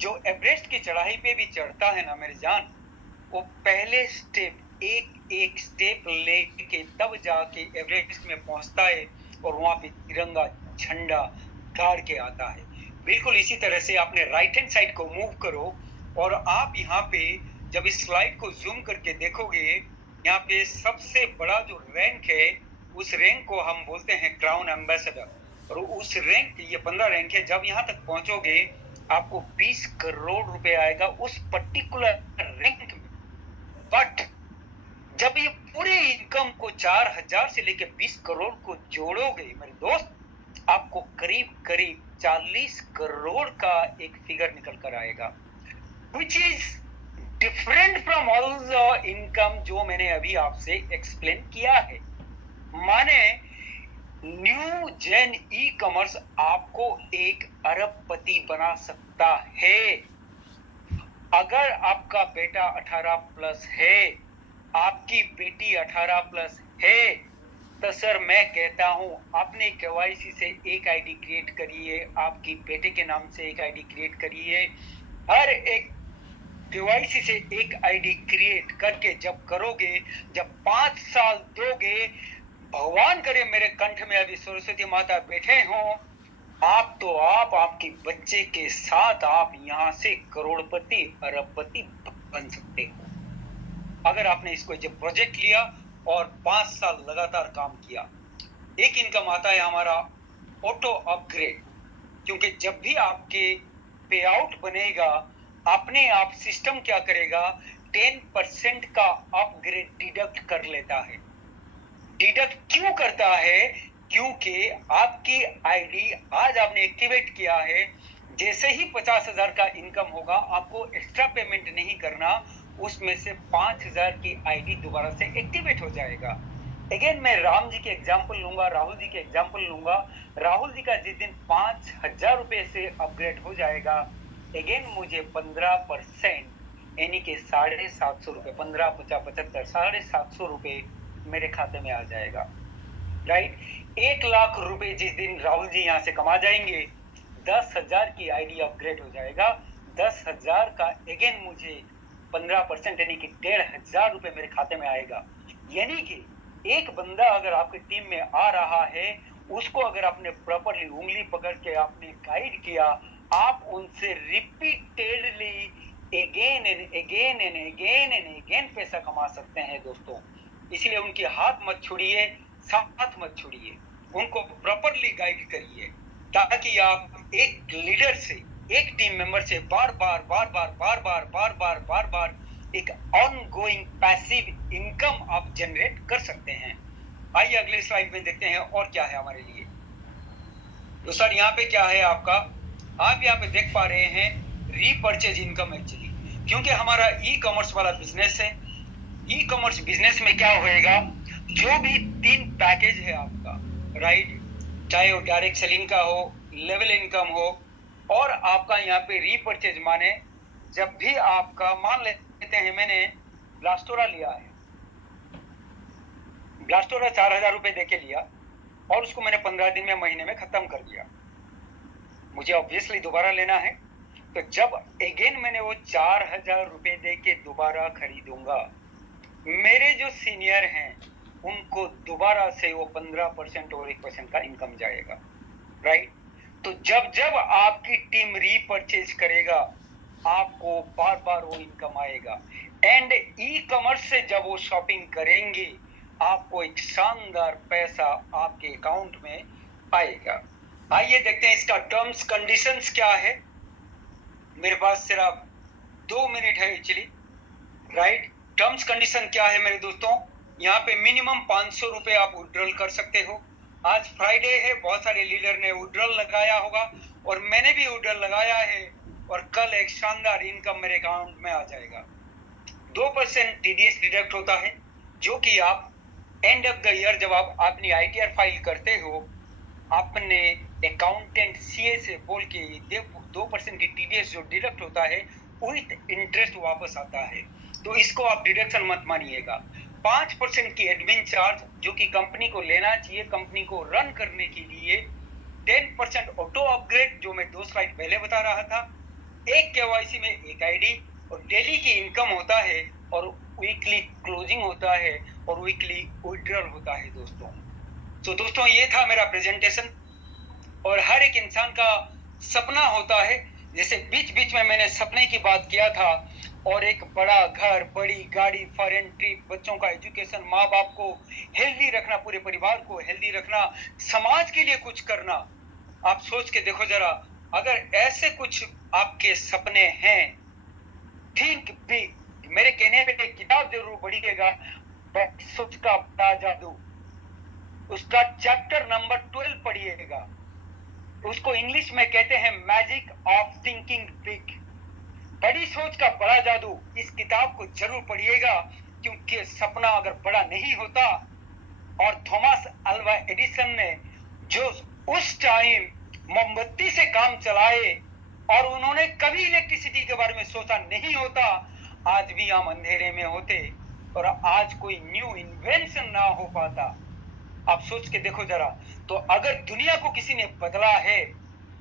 जो एवरेस्ट की चढ़ाई पे भी चढ़ता है ना मेरे जान, वो पहले स्टेप एक स्टेप लेके तब जाके एवरेस्ट में पहुंचता है और वहां पे तिरंगा झंडा गाड़ के आता है। बिल्कुल इसी तरह से आपने राइट हैंड साइड को मूव करो, और आप यहाँ पे जब इस स्लाइड को जूम करके देखोगे, यहाँ पे सबसे बड़ा जो रैंक है, उस रैंक को हम बोलते हैं क्राउन एम्बेसडर, और उस रैंक, ये 15 रैंक है, जब यहाँ तक पहुंचोगे आपको 20 करोड़ रुपए आएगा उस पर्टिकुलर रैंक में। बट जब ये पूरे इनकम को 4000 से लेकर 20 करोड़ को जोड़ोगे मेरे दोस्त, आपको करीब करीब 40 करोड़ का एक फिगर निकल कर आएगा, which is different from all the income जो मैंने अभी आपसे एक्सप्लेन किया है। माने न्यू जेन ई कॉमर्स आपको एक अरबपति बना सकता है। अगर आपका बेटा 18 प्लस है, आपकी बेटी 18 प्लस है, तो सर मैं कहता हूं अपने केवाईसी से एक आईडी क्रिएट करिए, आपकी बेटे के नाम से एक आईडी क्रिएट करिए। हर एक केवाईसी से एक आईडी क्रिएट करके जब करोगे, जब 5 साल दोगे, भगवान करे मेरे कंठ में अभी सरस्वती माता बैठे हों, आप तो आप आपके बच्चे के साथ आप यहां से करोड़पति अरबपति बन सकते हो, अगर आपने इसको जब प्रोजेक्ट लिया और 5 साल लगातार काम किया। एक इनकम आता है हमारा ऑटो अपग्रेड, क्योंकि जब भी आपके पे आउट बनेगा, अपने आप सिस्टम क्या करेगा, 10% का अपग्रेड डिडक्ट कर लेता है। डिडक्ट क्यों करता है? क्योंकि आपकी आईडी आज आपने एक्टिवेट किया है, जैसे ही 50,000 का इनकम होगा, आपको एक्स्ट्रा पेमेंट नहीं करना, उसमें से 5,000 की आईडी दोबारा से एक्टिवेट हो जाएगा। अगेन मैं राम जी के एग्जांपल लूंगा, राहुल जी के एग्जांपल लूंगा। राहुल जी का जिस दिन 5,000 रुपए से अपग्रेड हो जाएगा, अगेन मुझे 15% यानी कि 750 रुपए, 15, 50, 75, 750 रुपए मेरे खाते में आ जाएगा, राइट। 1 लाख रुपए जिस दिन राहुल जी यहाँ से कमा जाएंगे, 10,000 की आईडी अपग्रेड हो जाएगा। 10,000 का अगेन मुझे 15% यानी कि 1,500 रुपए मेरे खाते में आएगा। यानी कि एक बंदा अगर आपकी टीम में आ रहा है, उसको अगर आपने प्रॉपरली उंगली पकड़ के आपने गाइड किया, आप उनसे repeatedly again and again and again and again पैसा कमा सकते हैं दोस्तों। इसलिए उनके हाथ मत छोड़िए, साथ मत छोड़िए, उनको प्रॉपरली गाइड करिए, ताकि आप एक लीडर से, एक टीम मेंबर से बार बार एक ऑनगोइंग पैसिव इनकम आप जनरेट कर सकते हैं। आइए अगले स्लाइड में देखते हैं और क्या है हमारे लिए। तो सर यहाँ पे क्या है आपका, आप यहाँ पे देख पा रहे हैं रीपर्चेज इनकम एक्चुअली, क्योंकि हमारा ई कॉमर्स वाला बिजनेस है। ई कॉमर्स बिजनेस में क्या होएगा, जो भी 3 पैकेज है आपका, राइट, चाहे वो डायरेक्ट सेलिंग का हो, लेवल इनकम हो, और आपका यहाँ पे रीपर्चेज माने जब भी आपका, मान लेते हैं मैंने ब्लास्टोरा लिया है, ब्लास्टोरा 4,000 रुपए देके लिया और उसको मैंने 15 दिन में, महीने में खत्म कर दिया। मुझे ऑब्वियसली दोबारा लेना है, तो जब अगेन मैंने वो 4,000 रुपए देके दोबारा खरीदूंगा, मेरे जो सीनियर हैं उनको दोबारा से वो 15% और 1% का इनकम जाएगा, राइट। तो जब जब आपकी टीम रीपर्चेज करेगा, आपको बार बार वो इनकम आएगा। एंड ई कॉमर्स से जब वो शॉपिंग करेंगे, आपको एक शानदार पैसा आपके अकाउंट में आएगा। आइए देखते हैं इसका टर्म्स कंडीशंस क्या है। मेरे पास सिर्फ 2 मिनट है एक्चुअली, राइट। टर्म्स कंडीशन क्या है मेरे दोस्तों, यहाँ पे मिनिमम 500 रुपए आप विड्रॉल कर सकते हो। आज फ्राइडे है, बहुत सारे लीडर ने विड्रॉल लगाया होगा और मैंने भी विड्रॉल लगाया है, और कल एक शानदार इनकम मेरे अकाउंट में आ जाएगा। 2% टीडीएस डिडक्ट होता है, जो कि आप एंड ऑफ द ईयर जब आप अपनी आईटीआर फाइल करते हो, अपने अकाउंटेंट सीए से बोल के 2% की टीडीएस जो डिडक्ट होता है विथ इंटरेस्ट वापस आता है, तो इसको आप डिडक्शन मत मानिएगा। 5% की एडमिन चार्ज जो कि कंपनी को लेना चाहिए कंपनी को रन करने के लिए। 10% ऑटो अपग्रेड जो मैं 2 स्लाइड पहले बता रहा था। एक केवाईसी में एक आईडी, और डेली की इनकम होता है, और वीकली क्लोजिंग होता है, और वीकली विड्रॉल होता है दोस्तों। तो दोस्तों ये था मेरा प्रेजेंटेशन, और हर एक इंसान का सपना होता है, जैसे बीच बीच में मैंने सपने की बात किया था, और एक बड़ा घर, बड़ी गाड़ी, फॉरेन ट्रिप, बच्चों का एजुकेशन, माँ बाप को हेल्दी रखना, पूरे परिवार को हेल्दी रखना, समाज के लिए कुछ करना। आप सोच के देखो जरा, अगर ऐसे कुछ आपके सपने हैं, थिंक बिग। मेरे कहने पे एक किताब जरूर पढ़िएगा, सोच का बड़ा जादू, उसका चैप्टर नंबर 12 पढ़िएगा। उसको इंग्लिश में कहते हैं मैजिक ऑफ थिंकिंग बिग, बड़ी सोच का बड़ा जादू। इस किताब को जरूर पढ़िएगा, क्योंकि सपना अगर बड़ा नहीं होता, और थॉमस अल्वा एडिसन ने जो उस टाइम मोमबत्ती से काम चलाए, और उन्होंने कभी इलेक्ट्रिसिटी के बारे में सोचा नहीं होता, आज भी हम अंधेरे में होते और आज कोई न्यू इन्वेंशन ना हो पाता। आप सोच के देखो जरा, तो अगर दुनिया को किसी ने बदला है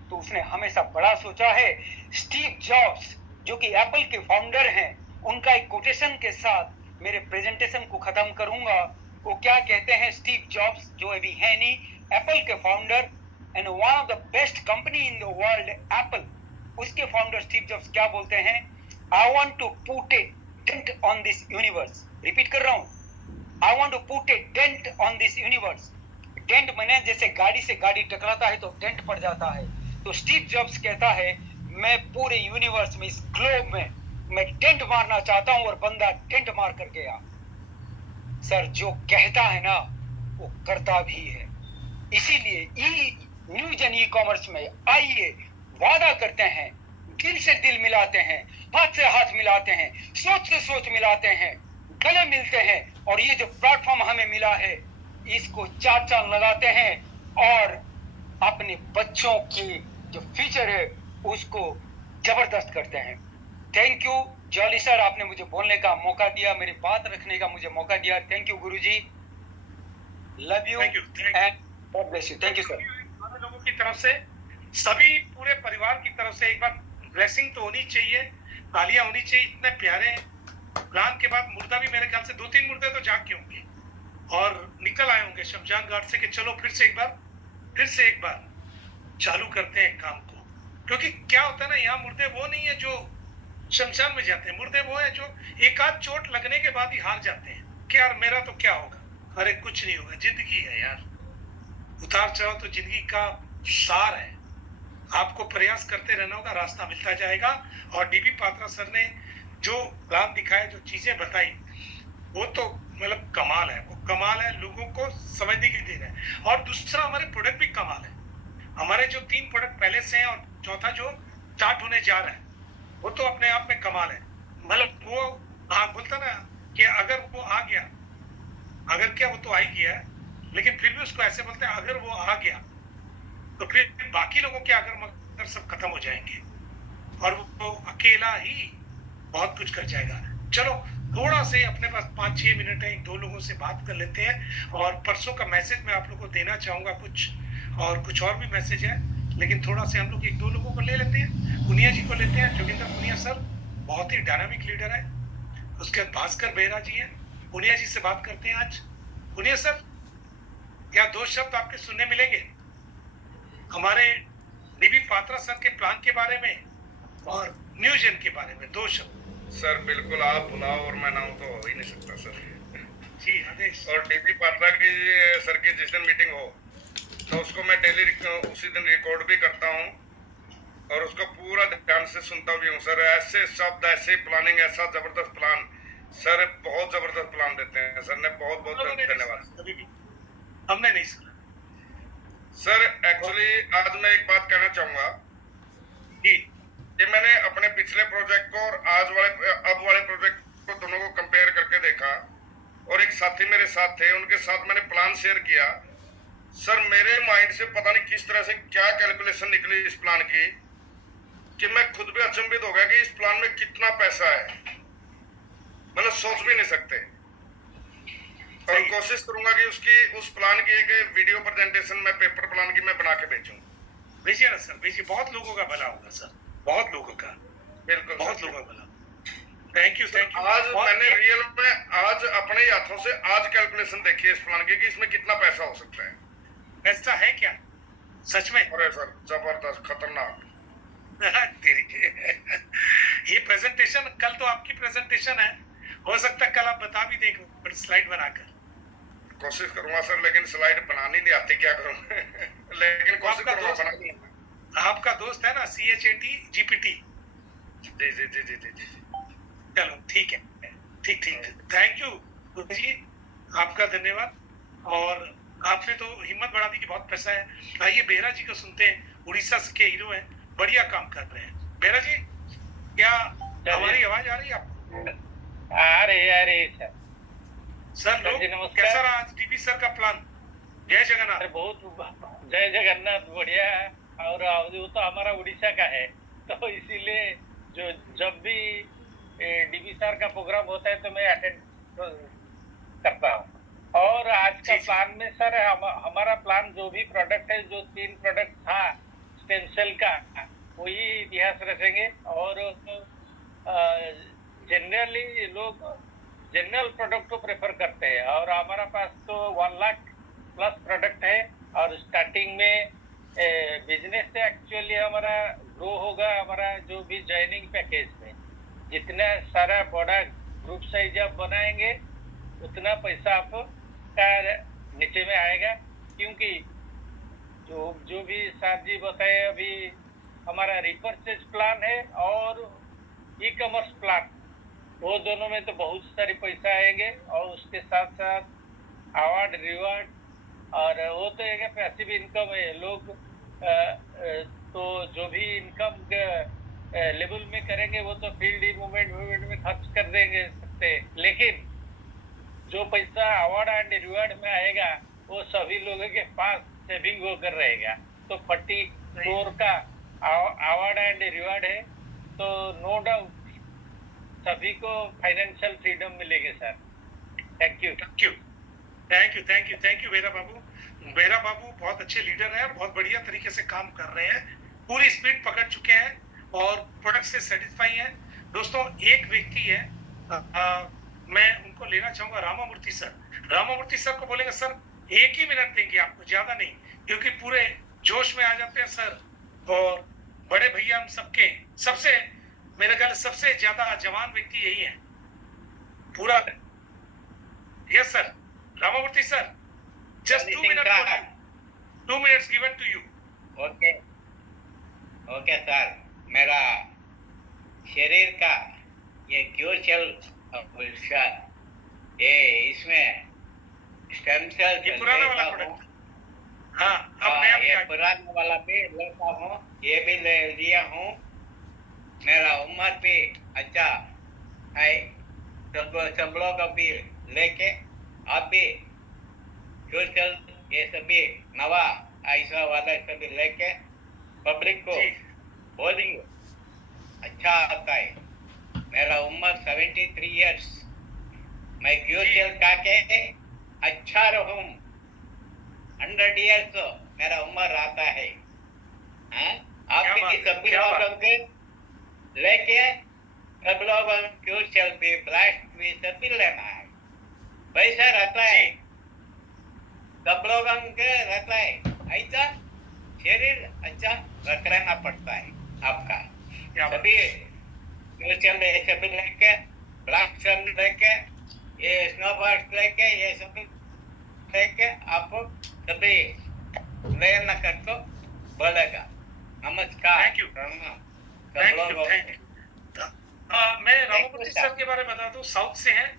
तो उसने हमेशा बड़ा सोचा है। स्टीव जॉब्स जो कि एप्पल के फाउंडर हैं, उनका एक कोटेशन के साथ मेरे प्रेजेंटेशन को खत्म करूंगा। वो क्या कहते हैं, स्टीव जॉब्स जो अभी है नहीं, एप्पल के founder and one of the best company in the world Apple, उसके फाउंडर स्टीव जॉब्स क्या बोलते हैं, I want to put a dent on this universe. Repeat कर रहा हूं, I want to put a dent on this universe. Dent माने जैसे गाड़ी से गाड़ी टकराता है तो डेंट पड़ जाता है, तो स्टीव जॉब्स कहता है मैं पूरे यूनिवर्स में, इस ग्लोब में मैं डेंट मारना चाहता हूं, और बंदा डेंट मार कर गया। सर जो कहता है ना वो करता भी है। इसीलिए न्यू जन ई कॉमर्स में आइए, वादा करते हैं, दिल से दिल मिलाते हैं, हाथ से हाथ मिलाते हैं, सोच से सोच मिलाते हैं, गले मिलते हैं, और ये जो प्लेटफॉर्म हमें मिला है इसको चार चांद लगाते हैं और अपने बच्चों की जो फ्यूचर है उसको जबरदस्त करते हैं। थैंक यू जॉली सर, आपने मुझे बोलने का मौका दिया, मेरी बात रखने का मुझे मौका दिया। Thank you Guruji, love you and God bless you. Thank you sir. सारे लोगों की तरफ से, सभी पूरे परिवार की तरफ से एक बार ब्लेसिंग तो होनी चाहिए, तालियां होनी चाहिए। इतने प्यारे प्लान के बाद मुर्दा भी मेरे ख्याल से 2-3 मुर्दे तो जाग के होंगे और निकल आए होंगे शमशान घाट से कि चलो फिर से एक बार चालू करते हैं काम को। क्योंकि क्या होता है ना, यहाँ मुर्दे वो नहीं है जो शमशान में जाते हैं, मुर्दे वो है जो एक आध चोट लगने के बाद ही हार जाते हैं कि यार मेरा तो क्या होगा। अरे कुछ नहीं होगा, जिंदगी है यार, उतार चढ़ाव तो जिंदगी का सार है। आपको प्रयास करते रहना होगा, रास्ता मिलता जाएगा। और डीबी पात्रा सर ने जो प्लान दिखाया, जो चीजें बताई, वो तो मतलब कमाल है, वो कमाल है, लोगों को समझने की देर है। और दूसरा हमारे प्रोडक्ट भी कमाल है। हमारे जो 3 प्रोडक्ट पहले से हैं और चौथा जो स्टार्ट होने जा रहा है वो तो अपने आप में कमाल है। मतलब वो बोलता ना कि अगर वो आ गया, अगर क्या वो तो आ ही गया है, लेकिन फिर भी उसको ऐसे बोलते हैं अगर वो आ गया तो फिर बाकी लोगों के अगर मगर सब खत्म हो जाएंगे और वो अकेला ही बहुत कुछ कर जाएगा। चलो थोड़ा से अपने पास 5-6 मिनट है, 1-2 लोगों से बात कर लेते हैं। और परसों का मैसेज मैं आप लोगों को देना चाहूंगा कुछ, और कुछ और भी मैसेज है, लेकिन थोड़ा से हम लोग 1-2 लोगों को ले लेते हैं। पुनिया जी को लेते हैं, जोगिंदर पुनिया सर बहुत ही डायनामिक लीडर है। उसके बाद भास्कर बेहरा जी है, पुनिया जी से बात करते हैं आज। पुनिया सर, क्या 2 शब्द आपके सुनने मिलेंगे हमारे डीबी पात्रा सर के प्लान के बारे में और न्यूजन के बारे में? 2 शब्द सर। बिल्कुल, आप बुलाओ और मैं ना हूं तो हो ही नहीं सकता सर जी। आदेश। और डीबी पात्रा की सर की जिस दिन मीटिंग हो तो उसको मैं डेली उसी दिन रिकॉर्ड भी करता हूं और उसको पूरा ध्यान से सुनता भी हूं सर। ऐसे शब्द, ऐसे प्लानिंग, ऐसा जबरदस्त प्लान सर, बहुत जबरदस्त प्लान देते हैं सर ने। बहुत बहुत धन्यवाद। हमने नहीं सुना सर। एक्चुअली आज मैं एक बात कहना चाहूंगा जी, कि मैंने अपने पिछले प्रोजेक्ट को और अब वाले प्रोजेक्ट को दोनों को कंपेयर करके देखा और एक साथी मेरे साथ थे, उनके साथ मैंने प्लान शेयर किया। सर मेरे माइंड से पता नहीं किस तरह से क्या कैलकुलेशन निकली इस प्लान की कि मैं खुद भी अचंभित हो गया कि इस प्लान में कितना पैसा है, मतलब सोच भी नहीं सकते। और कोशिश करूंगा कि उस प्लान की एक वीडियो प्रेजेंटेशन में पेपर प्लान की मैं बना के भेजूं। भेजिए ना सर, भेजिए। बहुत लोगों का भला होगा सर, बहुत लोगों का, बिल्कुल बहुत लोगों का भला। Thank you, thank you. आज मैंने रियल में आज अपने ही हाथों से आज कैलकुलेशन देखी है इस प्लान की कि इसमें कितना पैसा हो सकता है। ऐसा है क्या सच में? अरे सर जबरदस्त, खतरनाक। तेरी ये प्रेजेंटेशन, कल तो आपकी प्रेजेंटेशन है, हो सकता है कल आप बता भी दें स्लाइड बनाकर। कोशिश करूंगा सर, लेकिन स्लाइड बनानी नहीं आती, क्या करूं लेकिन कोशिश करूंगा बनानी। आपका दोस्त है ना CHAT GPT? जी जी जी जी जी जी। चलो ठीक है, ठीक। थैंक यू गुरु जी, आपका धन्यवाद। और आपने तो हिम्मत बढ़ा दी कि बहुत पैसा है। आइए बेहरा जी को सुनते हैं, उड़ीसा के हीरो हैं, बढ़िया काम कर रहे हैं। बेहरा जी, क्या हमारी आवाज आ रही है आपको? आ रही सर लोग कैसा रहा आज डीबी सर का प्लान? जय जगन्नाथ। बहुत जय जगन्नाथ, बढ़िया। और वो तो हमारा उड़ीसा का है, तो इसीलिए जो जब भी डीबी सर का प्रोग्राम होता है तो मैं अटेंड करता हूँ। और आज का जी, जी। प्लान में सर हमारा प्लान जो भी प्रोडक्ट है, जो 3 प्रोडक्ट था स्टेम सेल का, वही इतिहास रखेंगे। और जनरली लोग जनरल प्रोडक्ट को प्रेफर करते हैं, और हमारा पास तो 1 लाख प्लस प्रोडक्ट है। और स्टार्टिंग में बिजनेस से एक्चुअली हमारा ग्रो होगा, हमारा जो भी ज्वाइनिंग पैकेज में जितना सारा बड़ा ग्रुप साइज आप बनाएंगे उतना पैसा आपका नीचे में आएगा। क्योंकि जो भी सर जी बताए, अभी हमारा रिपर्चेज प्लान है और ई कॉमर्स प्लान, वो दोनों में तो बहुत सारी पैसा आएंगे। और उसके साथ साथ अवार्ड रिवार्ड, और वो तो एक पैसिव इनकम है। लोग तो जो भी इनकम लेवल में करेंगे वो तो फील्ड मूवमेंट में खर्च कर देंगे सकते, लेकिन जो पैसा अवार्ड एंड रिवार्ड में आएगा वो सभी लोगों के पास सेविंग होकर रहेगा। तो 40 करोड़ का अवार्ड एंड रिवार्ड है, तो नो डाउट सभी को फाइनेंशियल फ्रीडम मिलेगी sir. Thank you. Thank you, thank you, thank you, thank you बेरा बाबू। बेरा बाबू बहुत अच्छे लीडर हैं और बहुत बढ़िया तरीके से काम कर रहे हैं, पूरी स्पीड पकड़ चुके हैं और प्रोडक्ट से सेटिस्फाई हैं। दोस्तों, एक व्यक्ति है, मैं उनको लेना चाहूंगा, रामामूर्ति सर। रामामूर्ति सर को बोलेंगे सर 1 ही मिनट देंगे आपको, ज्यादा नहीं, क्योंकि पूरे जोश में आ जाते हैं सर। और बड़े भैया हम सबके सबसे, मेरे ख्याल सबसे ज्यादा जवान व्यक्ति यही है पूरा। Yes sir, Ramamurthy sir, just 2 minute, 2 minutes given to you. Okay okay sir, मेरा शरीर का ये क्योशल ये इसमें स्टेम सेल ये पुराना वाला प्रोडक्ट, हाँ अब नया भी ये आ गया। पुराना वाला भी लेता हूँ, ये भी ले लिया हूँ। मेरा उम्र भी अच्छा है, सब लोग अभी लेके आप भी क्योशल ये सभी नवा ऐसा वाला सभी लेके पब्लिक को जी। बोलिए अच्छा आता है। मेरा उम्र 73 इयर्स, मैं क्योशल का के अच्छा रहूं। 100 इयर्स मेरा उम्र आता है। आप क्या भी बात है, सभी क्या बात। लोगों के लेके सब लोग क्योशल भी ब्लास्ट भी सभी लेना है। पैसा रहता है, सब लोगों के रहता है, ऐसा शरीर अच्छा रख रहना पड़ता है आपका। क्या बात। सभी क्योशल सभी लेके ब्लास्ट लेके ये स्नोबॉल्स लेके ये सभी लेके आपको सभी लेना करके बोलेगा। नमस्कार, Thank you. प्रणाम। सब थैंक यू, लोगों थैंक यू। मैं रामामूर्ति सर के बारे में बता दूं, साउथ से हैं,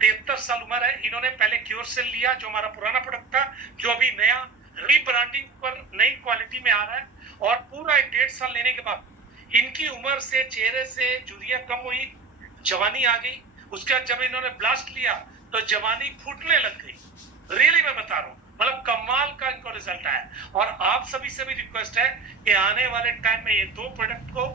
73 साल उम्र है। इन्होंने पहले क्योरसेल लिया, जो हमारा पुराना प्रोडक्ट था, जो अभी नया रीब्रांडिंग पर नई क्वालिटी में आ रहा है। और पूरा 1.5 साल लेने के बाद इनकी उम्र से, चेहरे से झुर्रियां कम हुई, जवानी आ गई। उसके बाद जब इन्होंने ब्लास्ट लिया तो जवानी फूटने लग गई। रियली मैं बता रहा हूँ, मतलब कमाल का इनको रिजल्ट आया। और आप सभी से भी रिक्वेस्ट है कि आने वाले टाइम में ये 2 प्रोडक्ट को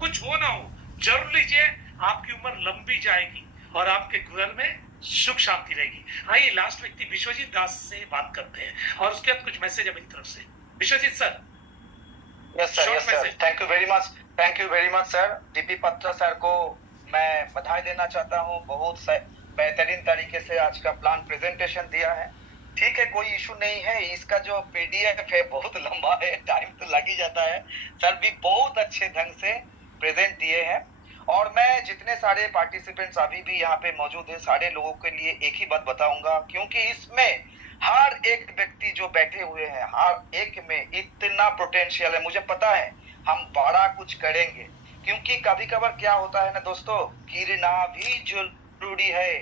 कुछ हो ना हो जरूर लीजिए, आपकी उम्र लंबी जाएगी और आपके घर में सुख शांति रहेगी। आइए लास्ट व्यक्ति विश्वजीत दास से बात करते हैं और उसके बाद कुछ मैसेज है मेरी तरफ से। Vishwajit sir. Yes sir, Short yes sir, message. Thank you very much sir. DP Patra sir को मैं बधाई देना चाहता हूँ, बहुत बेहतरीन तरीके से आज का प्लान प्रेजेंटेशन दिया है। ठीक है, कोई इशू नहीं है। इसका जो पीडीएफ है बहुत लंबा है, टाइम तो लग ही जाता है। सर भी बहुत अच्छे ढंग से प्रेजेंट दिए हैं। और मैं जितने सारे पार्टिसिपेंट्स अभी भी यहाँ पे मौजूद है, सारे लोगों के लिए एक ही बात बताऊंगा, क्योंकि इसमें हर एक व्यक्ति जो बैठे हुए हैं, हर एक में इतना पोटेंशियल है। मुझे पता है हम बड़ा कुछ करेंगे, क्योंकि कभी कभार क्या होता है ना दोस्तों, गिरना भी जरूरी है,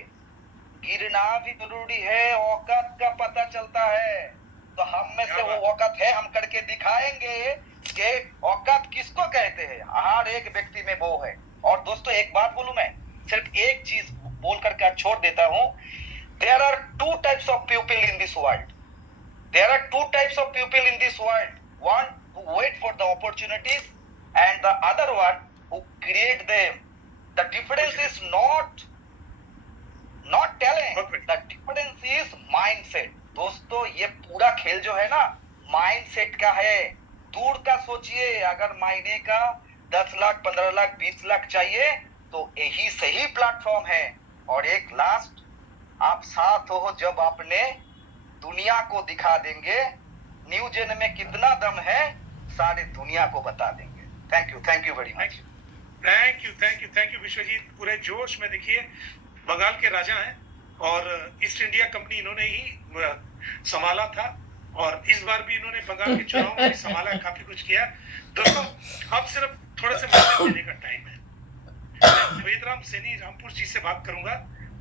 गिरना भी जरूरी है, औकात का पता चलता है। तो हम में से वो औकात है, हम करके दिखाएंगे कि औकात किसको कहते हैं। हर एक व्यक्ति में वो है। और दोस्तों एक बात बोलूं, मैं सिर्फ एक चीज बोल करके छोड़ देता हूं। There are 2 types of people in this world. There are 2 types of people in this world. One who wait for the opportunities and the other one who create them. The difference is not talent, the difference is mindset. दोस्तों ये पूरा खेल जो है ना mindset का है। दूर का सोचिए, अगर महीने का 10 लाख 15 लाख 20 लाख चाहिए तो यही सही प्लेटफॉर्म है। और एक लास्ट, आप साथ हो जब आपने दुनिया को दिखा देंगे न्यू जेन में कितना दम है, सारे दुनिया को बता देंगे। Thank you very much. Thank you Vishwajit. पूरे जोश में देखिए, बंगाल के राजा हैं और ईस्ट इंडिया कंपनी इन्होंने ही संभाला था और इस बार भी इन्होंने बंगाल के चुनाव में संभाला, काफी कुछ किया। दोस्तों अब सिर्फ थोड़े से मैसेज देने का टाइम है। वेदराम सैनी रामपुर जी से बात करूंगा,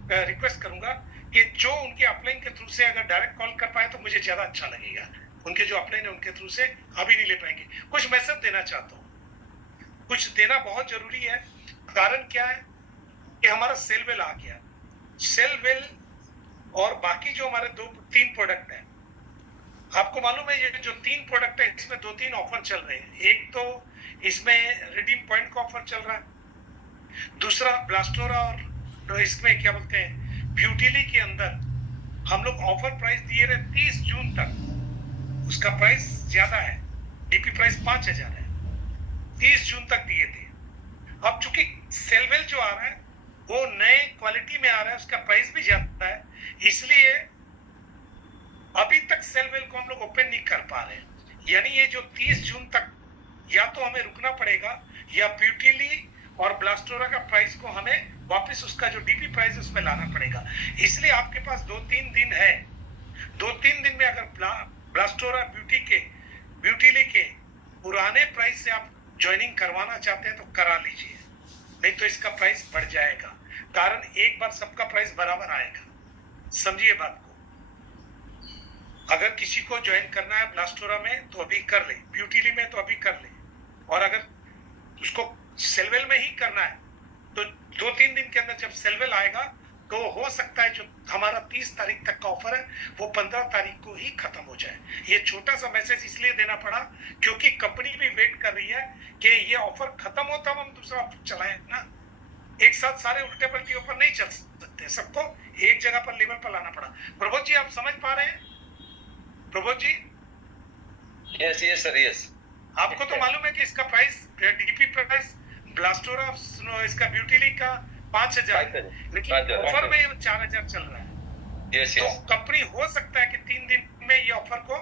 रिक्वेस्ट करूंगा कि जो उनके अपलाइन के थ्रू से अगर डायरेक्ट कॉल कर पाए तो मुझे ज्यादा अच्छा लगेगा। उनके जो अपलाइन है उनके थ्रू से अभी नहीं ले पाएंगे। कुछ मैसेज देना चाहता हूँ, कुछ देना बहुत जरूरी है। कारण क्या है कि हमारा सेलवेल आ गया। सेलवेल और बाकी जो हमारे 2-3 प्रोडक्ट हैं, आपको मालूम है ये जो 3 प्रोडक्ट है इसमें 2-3 ऑफर चल रहे हैं। एक तो इसमें रिडीम पॉइंट का ऑफर चल रहा है, दूसरा ब्लास्टोरा और इसमें क्या बोलते हैं ब्यूटिली के अंदर हम लोग ऑफर प्राइस दिए रहे 30 जून तक। उसका प्राइस ज्यादा है, डीपी प्राइस 5000 है, 30 जून तक दिए थे। अब चूंकि सेलवेल जो आ रहा है वो नए क्वालिटी में आ रहा है, उसका प्राइस भी ज्यादा है, इसलिए अभी तक सेलवेल को हम लोग ओपन नहीं कर पा रहे। यानी ये जो 30 जून तक या तो हमें रुकना पड़ेगा या ब्यूटिली और ब्लास्टोरा का प्राइस को हमें वापस उसका जो डीपी प्राइस है उसमें लाना पड़ेगा। इसलिए आपके पास 2-3 दिन है। 2-3 दिन में अगर ब्लास्टोरा ब्यूटिली के पुराने प्राइस से आप ज्वाइनिंग करवाना चाहते हैं तो करा लीजिए, नहीं तो इसका प्राइस बढ़ जाएगा। कारण एक बार सबका प्राइस बराबर आएगा, समझिए बात को। अगर किसी को ज्वाइन करना है ब्लास्टोरा में तो अभी कर ले, ब्यूटिली में तो अभी कर ले, और अगर उसको सेलवेल में ही करना है तो 2-3 दिन के अंदर जब सेलवेल आएगा तो हो सकता है जो हमारा 30 तारीख तक का ऑफर है वो 15 तारीख को ही खत्म हो जाए। ये छोटा सा मैसेज इसलिए देना पड़ा क्योंकि कंपनी भी वेट कर रही है कि ये ऑफर खत्म हो तब हम दूसरा ऑफर चलाएं ना। एक साथ सारे उल्टे पलटी ऑफर नहीं चल सकते, सबको एक जगह पर लेवल पर लाना पड़ा। प्रबोध जी आप समझ पा रहे हैं? प्रबोध जी यस सर यस। आपको तो मालूम है कि इसका प्राइस डीपी प्राइस ब्लास्टोरा इसका ब्यूटिली का 5000 है, लेकिन ऑफर में 4000 चल रहा है। यस तो कंपनी हो सकता है कि 3 दिन में ये ऑफर को